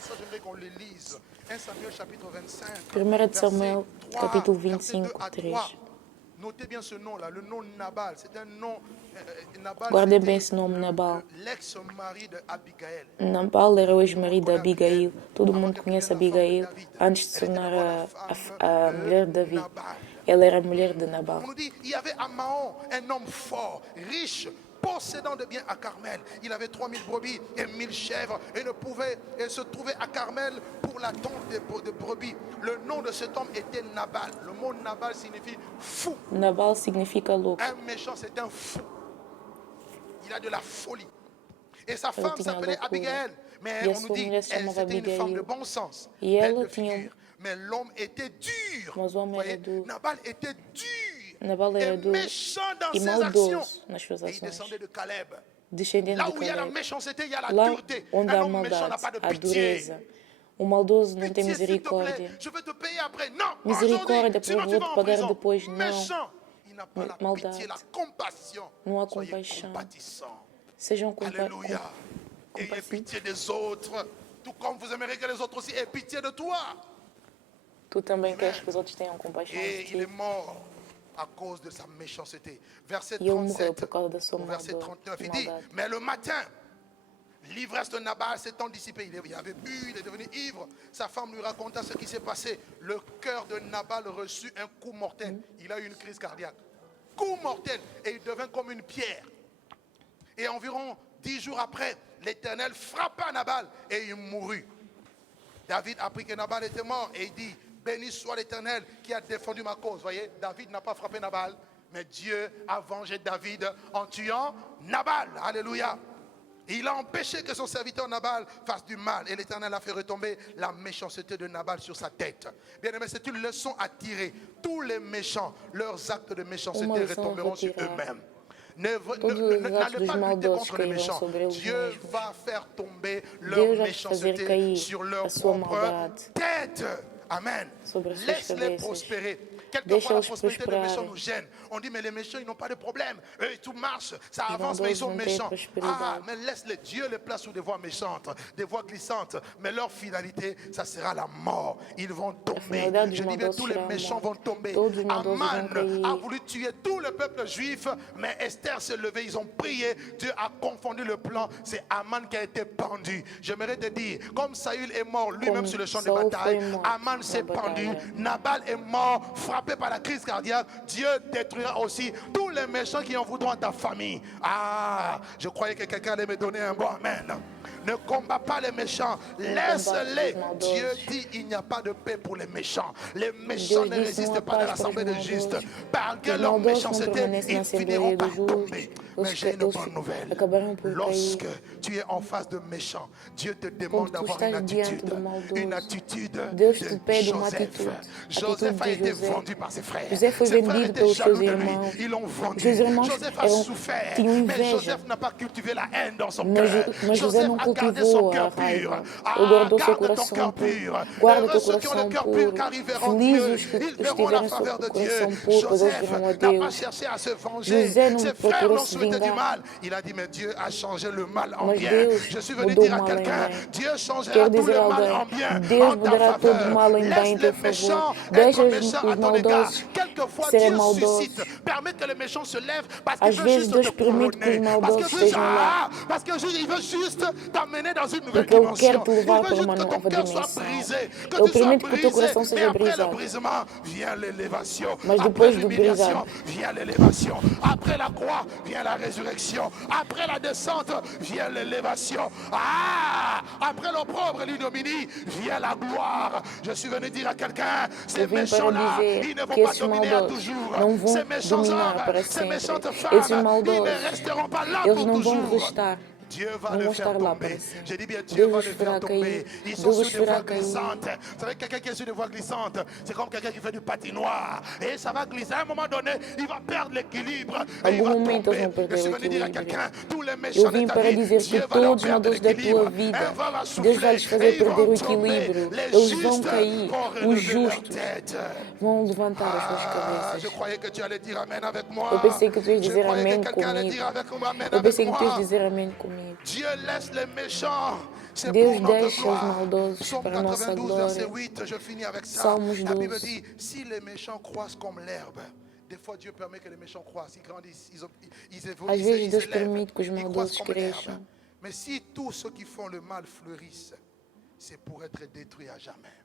Ça j'aimerais qu'on le lise. 1 Samuel chapitre 25. 1 Samuel, capítulo verset 2 25, à 3. 3. Notez bien ce nom-là, le nom Nabal. C'est un nom. Nabal, Guardem c'était bem esse nome, Nabal. l'ex-mari de Abigail. Nabal era o ex-marido de Abigail. Todo mundo conhece Abigail antes de se tornar a mulher de Davi. Ela era a mulher de Nabal. On nous dit il y avait à Mahon un homme fort, riche, possédant de biens à Carmel. Il avait 3000 brebis et 1000 chèvres et se trouvait à Carmel pour la tonte de brebis. Le nom de cet homme était Nabal. Le mot Nabal signifie fou. Nabal significa louco. Un méchant, c'est un fou. Il a de la folie. Et sa femme tinha s'appelait loucura. Abigail. Mais E a on nous sua dit mulher se elle chamava c'était une femme de Abigail. bon sens. E belle ela de tinha figure. Mais l'homme était dur. Mas o homem Voyez, era duro. Nabal était dur. Nabal Et era duro méchant dans e ses actions. maldoso nas suas Et il ações. descendait de Caleb. Descendendo Là de où il y a la Caleb. méchanceté, il y a la Lá dureté. onde Un há homme méchant n'a maldade, pas de há pitié. dureza. O maldoso não tem Pitié, s'il te plaît, misericórdia. je vais te payer après. Non, Misericórdia, aujourd'hui, sinon pois tu vou-te vas en pagar prison. depois. Não. Méchant, il n'a pas la Maldade. pitié, la compassion. Não há Soyez compaixão. compatissants. Sejam Alléluia. Ayez compassifs. pitié des autres, tout comme vous aimeriez que les autres aussi aient pitié de toi. Tu também queres que os outros tenham compaixão de Et il est ti. mort à cause de sa méchanceté. Verset E ele morreu 37 por causa da sua au verset 39, il dit, maldade. mais le matin, l'ivresse de Nabal s'étant dissipée, il avait bu, il est devenu ivre. Sa femme lui raconta ce qui s'est passé. Le cœur de Nabal reçut un coup mortel. Il a eu une crise cardiaque. Coup mortel. Et il devint comme une pierre. Et environ 10 jours après, l'Éternel frappa Nabal et il mourut. David apprit que Nabal était mort et il dit, béni soit l'Éternel qui a défendu ma cause. Voyez, David n'a pas frappé Nabal, mais Dieu a vengé David en tuant Nabal. Alléluia. Il a empêché que son serviteur Nabal fasse du mal. Et l'Éternel a fait retomber la méchanceté de Nabal sur sa tête. Bien aimé, c'est une leçon à tirer. Tous les méchants, leurs actes de méchanceté retomberont sur eux-mêmes. N'allez pas lutter contre les méchants. Dieu va faire tomber leur méchanceté sur leur propre tête. Amen. Laisse-les prospérer. Quelquefois, la prospérité des méchants nous gêne. On dit, mais les méchants, ils n'ont pas de problème. Eux, tout marche, ça avance, mais ils sont méchants. Mais laisse-les. Dieu les place sur des voies méchantes, des voies glissantes. Mais leur finalité, ça sera la mort. Ils vont tomber. Je dis bien, tous les méchants vont tomber. Aman a voulu tuer tout le peuple juif, mais Esther s'est levée. Ils ont prié. Dieu a confondu le plan. C'est Aman qui a été pendu. J'aimerais te dire, comme Saül est mort lui-même sur le champ de bataille, Aman s'est pendu. Nabal est mort, frappé frappé par la crise cardiaque, Dieu détruira aussi tous les méchants qui en voudront à ta famille. Ah, je croyais que quelqu'un allait me donner un bon amen. Ne combat pas les méchants, laisse-les. Dieu dit il n'y a pas de paix pour les méchants. Les méchants ne résistent pas à l'assemblée des justes. Malgré leur méchanceté, ils finiront par tomber. Mais j'ai une bonne nouvelle. Lorsque tu es en face de méchants, Dieu te demande d'avoir une attitude de Joseph. Joseph a été vendu par ses frères. Ses frères étaient jaloux de lui. Ils l'ont vendu. Joseph a souffert. Mais Joseph n'a pas cultivé la haine dans son cœur. Joseph a gardé son cœur pur. Garde ton cœur pur. Heureux ceux qui ont le cœur pur car ils verront Dieu. Ils verront la faveur de Dieu. Joseph n'a pas cherché à se venger. Ses frères l'ont souhaité du mal. Il a dit mais Dieu a changé le mal en bien. Je suis venu dire à quelqu'un, Dieu changera tout le mal en bien en ta faveur. Laisse les méchants être méchants à ton égard. Quelquefois Dieu suscite, permet que les méchants se lèvent parce qu'il veut juste te couronner. Parce qu'il veut juste t'amener dans une nouvelle dimension. Il veut juste que ton cœur soit brisé, que tu sois brisé. Mais après le brisement vient l'élévation. Après l'humiliation vient l'élévation. Après la croix vient la résurrection. Après la descente vient l'élévation. Après l'opprobre et l'ignominie vient la gloire. Je suis venu dire à quelqu'un, ces méchants-là, ils ne vont pas dominer à toujours. Ces méchants hommes, ces méchantes femmes, ils ne resteront pas là pour toujours. Dieu va le faire tomber. J'ai dit bien, Dieu va le faire tomber. Ils sont sur des voies glissantes. Vous savez, quelqu'un qui est sur des voies glissantes, c'est comme quelqu'un qui fait du patinoire. Et ça va glisser. À un moment donné, il va perdre l'équilibre. Et il va tomber. Je suis venu dire à quelqu'un, tous les méchants de ta vie, Dieu va leur perdre l'équilibre. Un vent va souffler. Et ils vont tomber. Les justes vont relever leur tête. Je croyais que tu allais dire Amen avec moi. Eu pensei que tu ias dizer amém comigo. Eu pensei que tu ias dizer amém comigo. Dieu laisse les méchants. Deus deixa os maldosos para a nossa 92, glória. verset 8, je finis avec ça. Salmos La Bible 12. dit, si les méchants croissent comme l'herbe, des fois Dieu permet que les méchants croissent, ils grandissent, ils évoluent, Às vezes ils Deus élèvent, permite que os ils croissent maldosos comme l'herbe. cresçam. Mais si tous ceux qui font le mal fleurissent, c'est pour être détruits à jamais.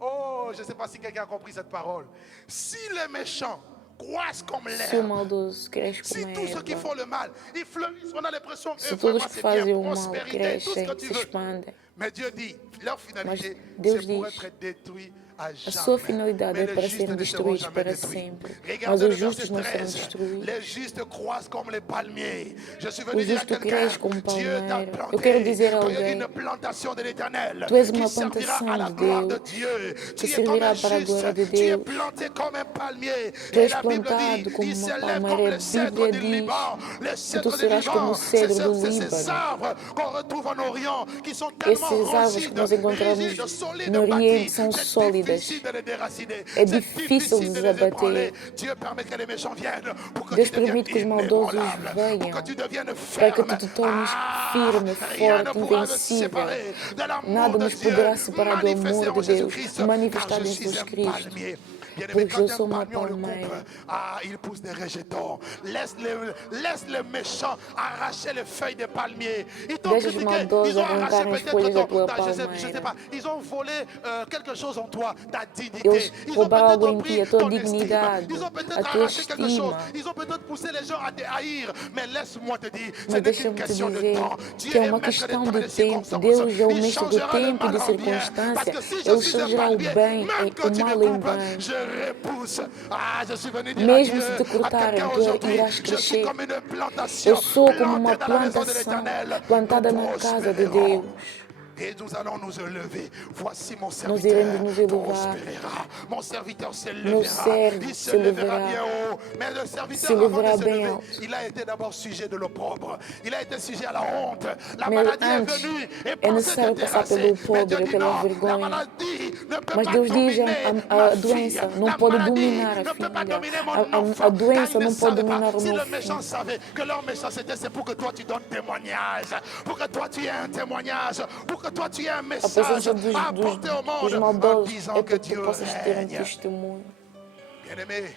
Oh, je ne sais pas si quelqu'un a compris cette parole. Si les méchants croissent comme Se o l'herbe, maldoso cresce si como a tous ceux qui erva, font le mal, ils fleurissent, on a l'impression que se vraiment todos que c'est fazem bien, o mal prospérité, tout ce que crescem, tu se veux. expandem. Mais Dieu dit, leur finalité, Deus c'est pour diz, être détruit à a sua jamais. finalidade Mais é les para justes serem ne seront destruídos jamais para détruits. sempre. Mas Regardez os le verset justos não serão 13. destruídos. Les justes croissent comme les palmiers. Je suis O venu dire à justo quelqu'un, cresce como Dieu t'a palmeira. planté. Eu quero dizer a Tu es alguém, une plantation de l'Éternel tu és qui uma servira à la plantação de gloire de Deus, Dieu. que Tu es comme servirá un para a glória de juste. Tu es Deus. planté comme un palmier. Tu Et és la Bible dit, plantado como il uma s'élève comme palmeira. le A cèdre Bíblia du diz Liban. Les que tu cèdres du serás como Liban, o c'est cedro do ces Líbano. arbres qu'on retrouve en Orient, qui sont tellement Esses árvores que nós encontramos rigides, solides, no Oriente bâtis. são C'est sólidas. difficile de les déraciner. É C'est difícil de difficile de les ébranler. desabater. Dieu permet que les méchants viennent pour que Deus tu deviennes permite que os maldosos inébranlable, pour venham que tu deviennes para que ferme. tu te tornes firme, Rien ne forte, pourra me invencível. séparer de l'amour Nada de nos Dieu poderá separar do manifesté amor en de Deus, Jésus-Christ, manifestado car je em suis Jesus un Cristo. palmier. Bien-aimé, Porque quand eu un sou uma palmier on le coupe, palmeira. il pousse des rejetons. Laisse les méchants arracher les feuilles des palmiers. Ils t'ont Deixa os critiqué, maldosos ils ont arraché arrancarem as folhas da tua je sais palmeira. pas, ils ont volé quelque chose en toi, ta dignité. Eles Ils ont roubaram algo peut-être em ti, pris a tua ton estime. dignidade, Ils ont peut-être a tua arraché quelque chose. estima. Ils ont peut-être poussé les gens à te haïr. Mais laisse-moi te dire, ce Mas n'est qu'une deixa-me te question de dizer temps. Dieu que é est uma maître des questão temps et de des tempo. circonstances. Deus é o Il mestre do changera le tempo e mal de en bien. Parce circunstância. que si je Ele suis un surgirá o palmier, bem, même o quand tu me mal em coupes, bem. je repousse. Je suis venu dire Mesmo à se te Dieu, à cortarem, quelqu'un tu aujourd'hui, irás je suis crescer. comme une plantation Eu sou como uma plantée dans la maison de plantação l'Éternel. plantada Nous na casa de prospérerons. Deus. Et nous allons nous élever. Voici mon Nós serviteur iremos nos elevar. prospérera. Mon serviteur Meu s'élèvera. servo Il se se lèvera levará. bien haut. Mais le Se serviteur, avant levará de se bem lever, alto. il a été d'abord sujet de l'opprobre. Il a été sujet à la honte. La Mas maladie est antes venue et é pensait necessário te passar terrasser. pelo Mais Dieu opróbrio, dit pela non, la vergonha. maladie ne peut Mas pas Deus diz dominer a ma doença fille. não La pode maladie dominar a ne peut pas filha. dominer mon enfant. A doença Car ils não ne pode savaient pas. dominar o Si meu le méchant filho. savait que leur méchanceté, c'est pour que toi tu donnes témoignage, pour que toi tu aies un témoignage, pour que toi tu aies un A message presença à apporter au dos monde en maldosos disant é que para que tu Dieu possas ter um règne. testemunho. Bien-aimé,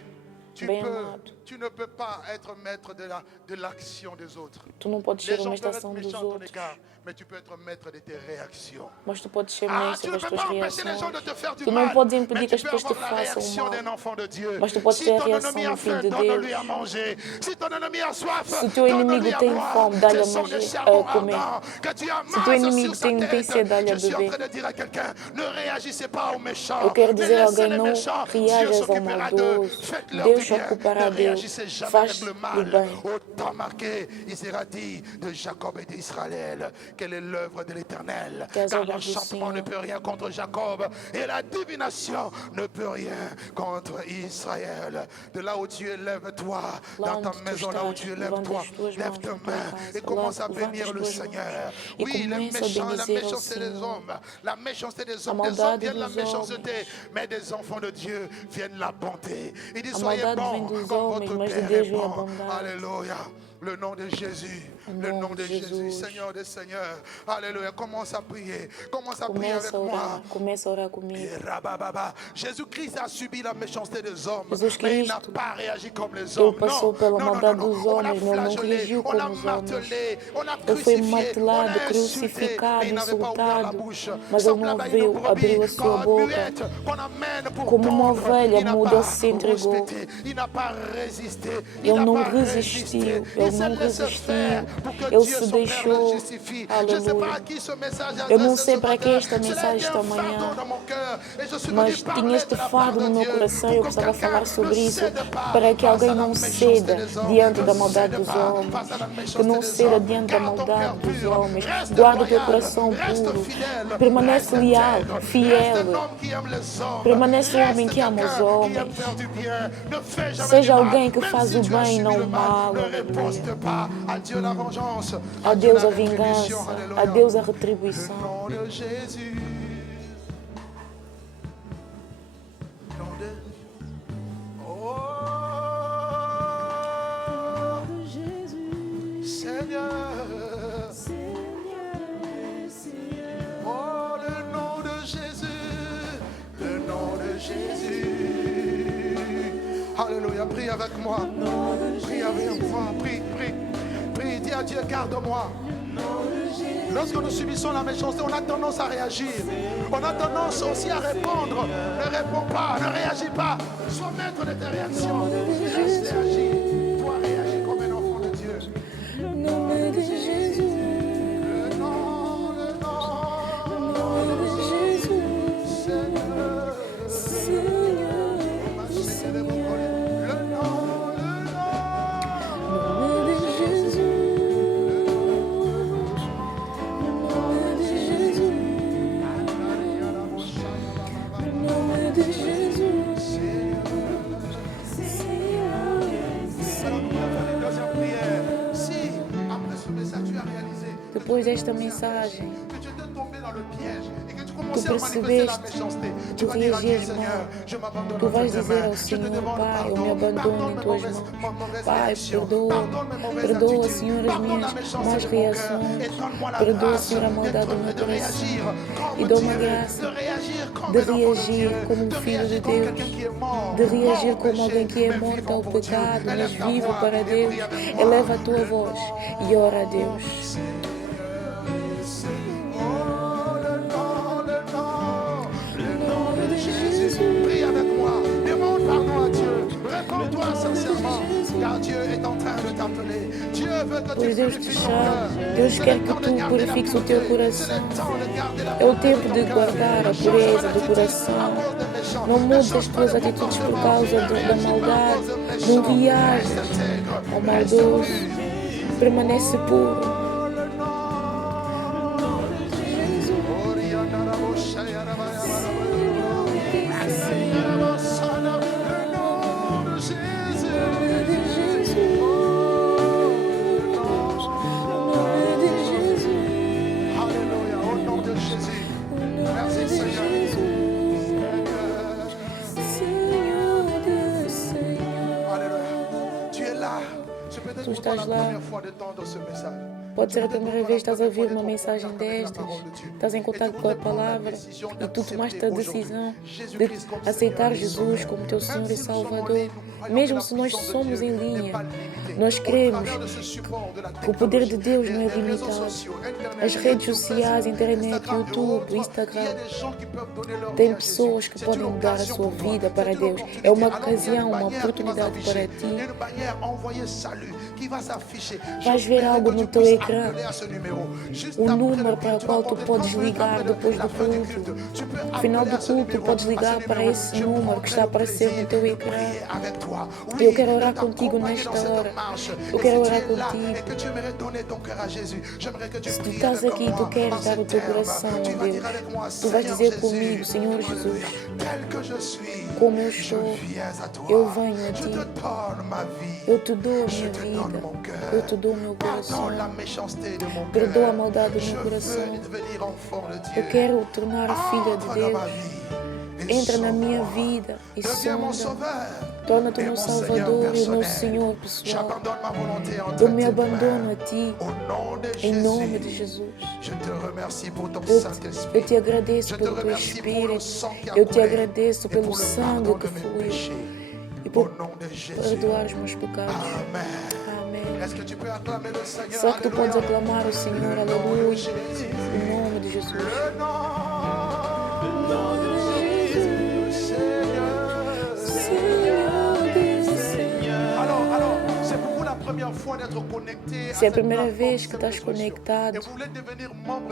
bem amado. Tu ne peux pas être maître de l'action des autres. Tu não podes Les ser gens uma peuvent être estação dos méchants à ton outros, égard, mais tu peux être maître de tes réactions. mas tu podes ser Ah, mestre tu ne das peux tuas pas empêcher les gens reações. de te faire du Tu não mal, podes mais impedir que tu as peux pessoas te avoir la façam réaction d'un mal, enfant de Dieu. mas tu podes Si ter a ton reação ennemi a do Filho faim, de donne-lui à Deus. manger. Si ton ennemi a soif, Se o teu inimigo donne-lui à tem boire. fome, dá-lhe Ce a sont des manger, charbons a comer. ardents que tu Se o teu amasses sur inimigo sa tem tête. sede, dá-lhe a Je suis en beber. train de dire à quelqu'un, ne réagissez pas aux méchants, Eu quero mais dizer a laissez alguém, les não méchants. Dieu reajas ao s'occupera d'eux. maldoso. Faites-leur du Deus se bien. ocupará Ne deles. réagissez jamais avec Faz-lhe le mal. bem. Au temps marqué, il sera dit de Jacob et d'Israël, quelle est l'œuvre de l'Éternel. Que as Car obras do l'enchantement ne Senhor, peut rien contre Jacob et la divination ne peut rien contre Israël. De là où tu es, lève-toi. lá Dans ta onde tu maison, là où tu es, estás, levanta lève-toi. as tuas Lève mãos ta na tua main et casa, commence à levanta bénir as le tuas Seigneur. mãos e Oui, les começa a méchants, la bendizer ao méchanceté des Senhor. hommes. La méchanceté des A hommes. Des hommes maldade viennent la dos méchanceté, homens. mais des enfants de Dieu viennent la bonté. Il dit, A soyez maldade vem bons dos comme homens, votre mas de Père Deus est vem a bon. bondade. Alléluia. Le nom de Jésus, Em le nome nom de de Jésus, Jesus. Seigneur des Seigneurs. Alléluia. Commence à prier. Commence à prier avec Começa a moi. orar, começa a orar comigo. Et rabababa. Jésus-Christ a subi la méchanceté des hommes, Jesus mais il n'a Cristo, pas réagi comme les ele hommes. passou Non, pela non, non, non, maldade non. dos On l'a homens, mas ele não flagellé, reagiu on l'a como os homens. martelé, on l'a Ele foi crucifié, on martelado, l'a insulté, crucificado, mais il n'avait pas ouvert la insultado, bouche. mas ele não Semblable à une abriu a brebis sua boca. muette qu'on amène pour Como uma pondre. ovelha Il n'a muda pas se entregou. rouspété, il n'a pas résisté, il Ele n'a não pas resistiu, résisté. ele Il s'est não laissé resistiu, faire pour que ele Dieu, se son Père, le deixou. justifie. Je ne sais pas Aleluia. à qui ce message est Eu não adressé sei ce para que matin. esta Cela mensagem était esta un fardeau manhã, dans mon cœur et je suis venu mas tinha parler este de la part fardo de no meu Dieu coração e eu pour que precisava quelqu'un falar ne sobre isso, cède pas para que face alguém à la não méchanceté ceda des hommes, diante ne da maldade cède dos pas homens, face à la que méchanceté não des ceda hommes. diante da Garde ton cœur maldade dos pur, homens. reste Guarda o teu loyal, coração reste puro, fidèle, permanece reste leal, intègre, reste fiel, un homme qui aime les hommes, permanece um homem reste que ama os quelqu'un qui aime homens. faire du bien, ne fais jamais Seja du mal, alguém que même faz si o tu as bem e subi não le o mal, mal, ne aleluia. riposte pas, à Dieu la vengeance, A à Dieu la Deus a rétribution, vingança, alléluia. a Deus a Le retribuição. nom de Jésus. Nom de... Oh, Seigneur. Oh, le nom de Jésus. Le nom de Jésus. Alléluia. Prie avec moi. Prie avec moi. Prie, prie. Prie. Dis à Dieu, garde-moi. Lorsque nous subissons la méchanceté, on a tendance à réagir. On a tendance aussi à répondre. Ne réponds pas, ne réagis pas. Sois maître de tes réactions. Laisse réagir. Toi, réagis comme un enfant de Dieu. Nome de Jesus, Le nom, le nom, nome de Jesus, Seigneur. Senhor, Le nom, nome de Jesus, nome de Jesus, nome de Jesus, Senhor, deuxième prière. Si, après ce message, tu as réalisé Depois desta mensagem, que tu étais tombé dans le piège et que tu tu commençais à manifester la percebeste, méchanceté, tu tu vas dire à Dieu, reagis Seigneur, mal. je m'abandonne Tu entre vais tes dizer mains. ao Je te Senhor, demande Pai, eu me pardon. abandono Pardonne em mes tuas mauvaises, mãos. mauvaises Pai, réactions. perdoa, Pardonne mes mauvaises perdoa, attitudes. Senhor, as Pardonne la minhas méchanceté más de mon cœur. reações. Et donne-moi la Perdoa, grâce Senhor, a maldade do meu de coração. réagir E comme dou-me a Dieu, graça de réagir comme de un enfant de reagir Dieu, como um de filho de réagir comme Deus, quelqu'un qui est mort, de reagir mort au como alguém péché, que é mais morto vivant ao pour Dieu. pecado, mas Élève ta vivo voix para et Deus. prie avec moi. Eleva a tua voz e ora a Deus. Prie avec moi, demande pardon à Dieu, réponds-toi sincèrement, car Dieu est en train de t'appeler. Dieu veut que Pois tu Deus te purifies ton chama, cœur. Deus C'est quer le que temps de tu garder la purifiques o teu pureté. C'est coração. le temps de garder la É o pureté tempo de de ton cœur. guardar a Ne change pureza pas do d'attitude coração. à cause des méchants. Não Ne mudes change as pas tuas de atitudes por comportement. causa Ne da réagis pas à maldade. cause des Não méchants. reajas Reste intègre. ao Reste maldoso. pur. Permanece puro. Alléluia, au nom de Jésus. Merci Seigneur. Alléluia. Tu es là. C'est peut-être Tu pour toi la estás lá. première fois d'entendre ce message. Pode ser a primeira vez que estás a ouvir uma mensagem destas, estás em contato com a palavra e tu tomaste a decisão de aceitar Jesus como teu Senhor e Salvador. Mesmo se nós somos em linha, nós cremos que o poder de Deus não é limitado. As redes sociais, internet, YouTube, Instagram, tem pessoas que podem dar a sua vida para Deus. É uma ocasião, uma oportunidade para ti. Vais ver algo no teu ecrã, o número para o qual tu podes ligar depois do culto. No final do culto, podes ligar para esse número que está a aparecer no teu ecrã. Eu quero orar contigo nesta hora. Eu quero orar contigo. Se tu estás aqui e tu queres dar o teu coração a Deus, tu vais dizer comigo: Senhor Jesus, como eu estou, eu venho a ti. Eu te dou a minha vida. Eu te dou o meu coração. Perdoa a maldade do meu coração. Eu quero tornar filha de Deus. Entra na minha vida e sonda. Torna-te o meu Salvador e o meu Senhor pessoal. Eu me abandono a Ti, em nome de Jesus. Eu te agradeço pelo Teu Espírito. Eu te agradeço pelo sangue que fluiu e por perdoar os meus pecados. Amém. Só que tu podes aclamar o Senhor, aleluia, em nome de Jesus. Se é a primeira vez que estás conectado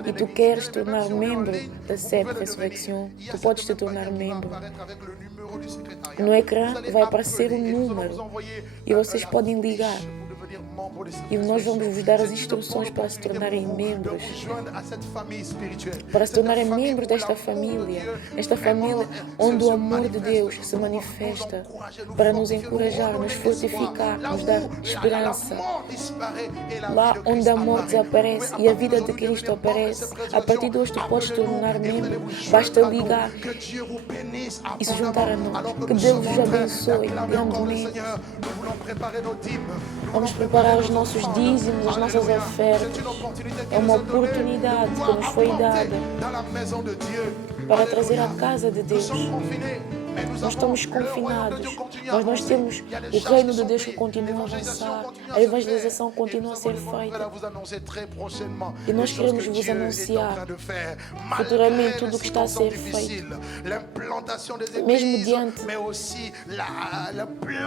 e tu queres tornar membro da CEP Ressurreição, tu podes te tornar membro. No ecrã vai aparecer um número e vocês podem ligar. E nós vamos vos dar as instruções para se tornarem membros. Para se tornarem membros desta família. Esta família onde o amor de Deus se manifesta para nos encorajar, nos fortificar, nos dar esperança. Lá onde a morte desaparece e a vida de Cristo aparece. A partir de hoje tu podes te tornar membro. Basta ligar e se juntar a nós. Que Deus vos abençoe grandemente. Vamos preparar os nossos dízimos, as nossas ofertas. É uma oportunidade que nos foi dada para trazer a casa de Deus. Nós estamos confinados, mas nós temos o reino de Deus que continua a avançar, a evangelização continua a ser feita. E nós queremos vos anunciar futuramente tudo o que está a ser feito, mesmo diante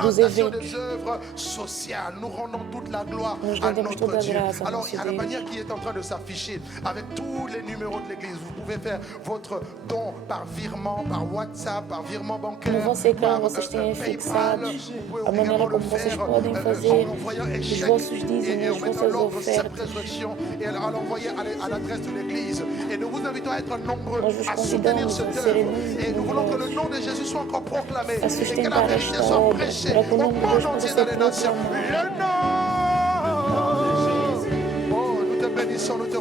dos eventos. Nós rendemos toda a graça ao nosso Deus. No vosso ecrã vocês têm fixados a maneira como vocês podem fazer os vossos dízimos, as vossas ofertas. Nós vos convidamos a serem numerosos, a sustentar esta obra, para que o nome de Deus possa ser proclamado.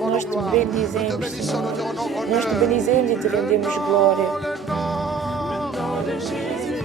Nós te bendizemos, Senhor. Nós te bendizemos e te rendemos glória. Jesus.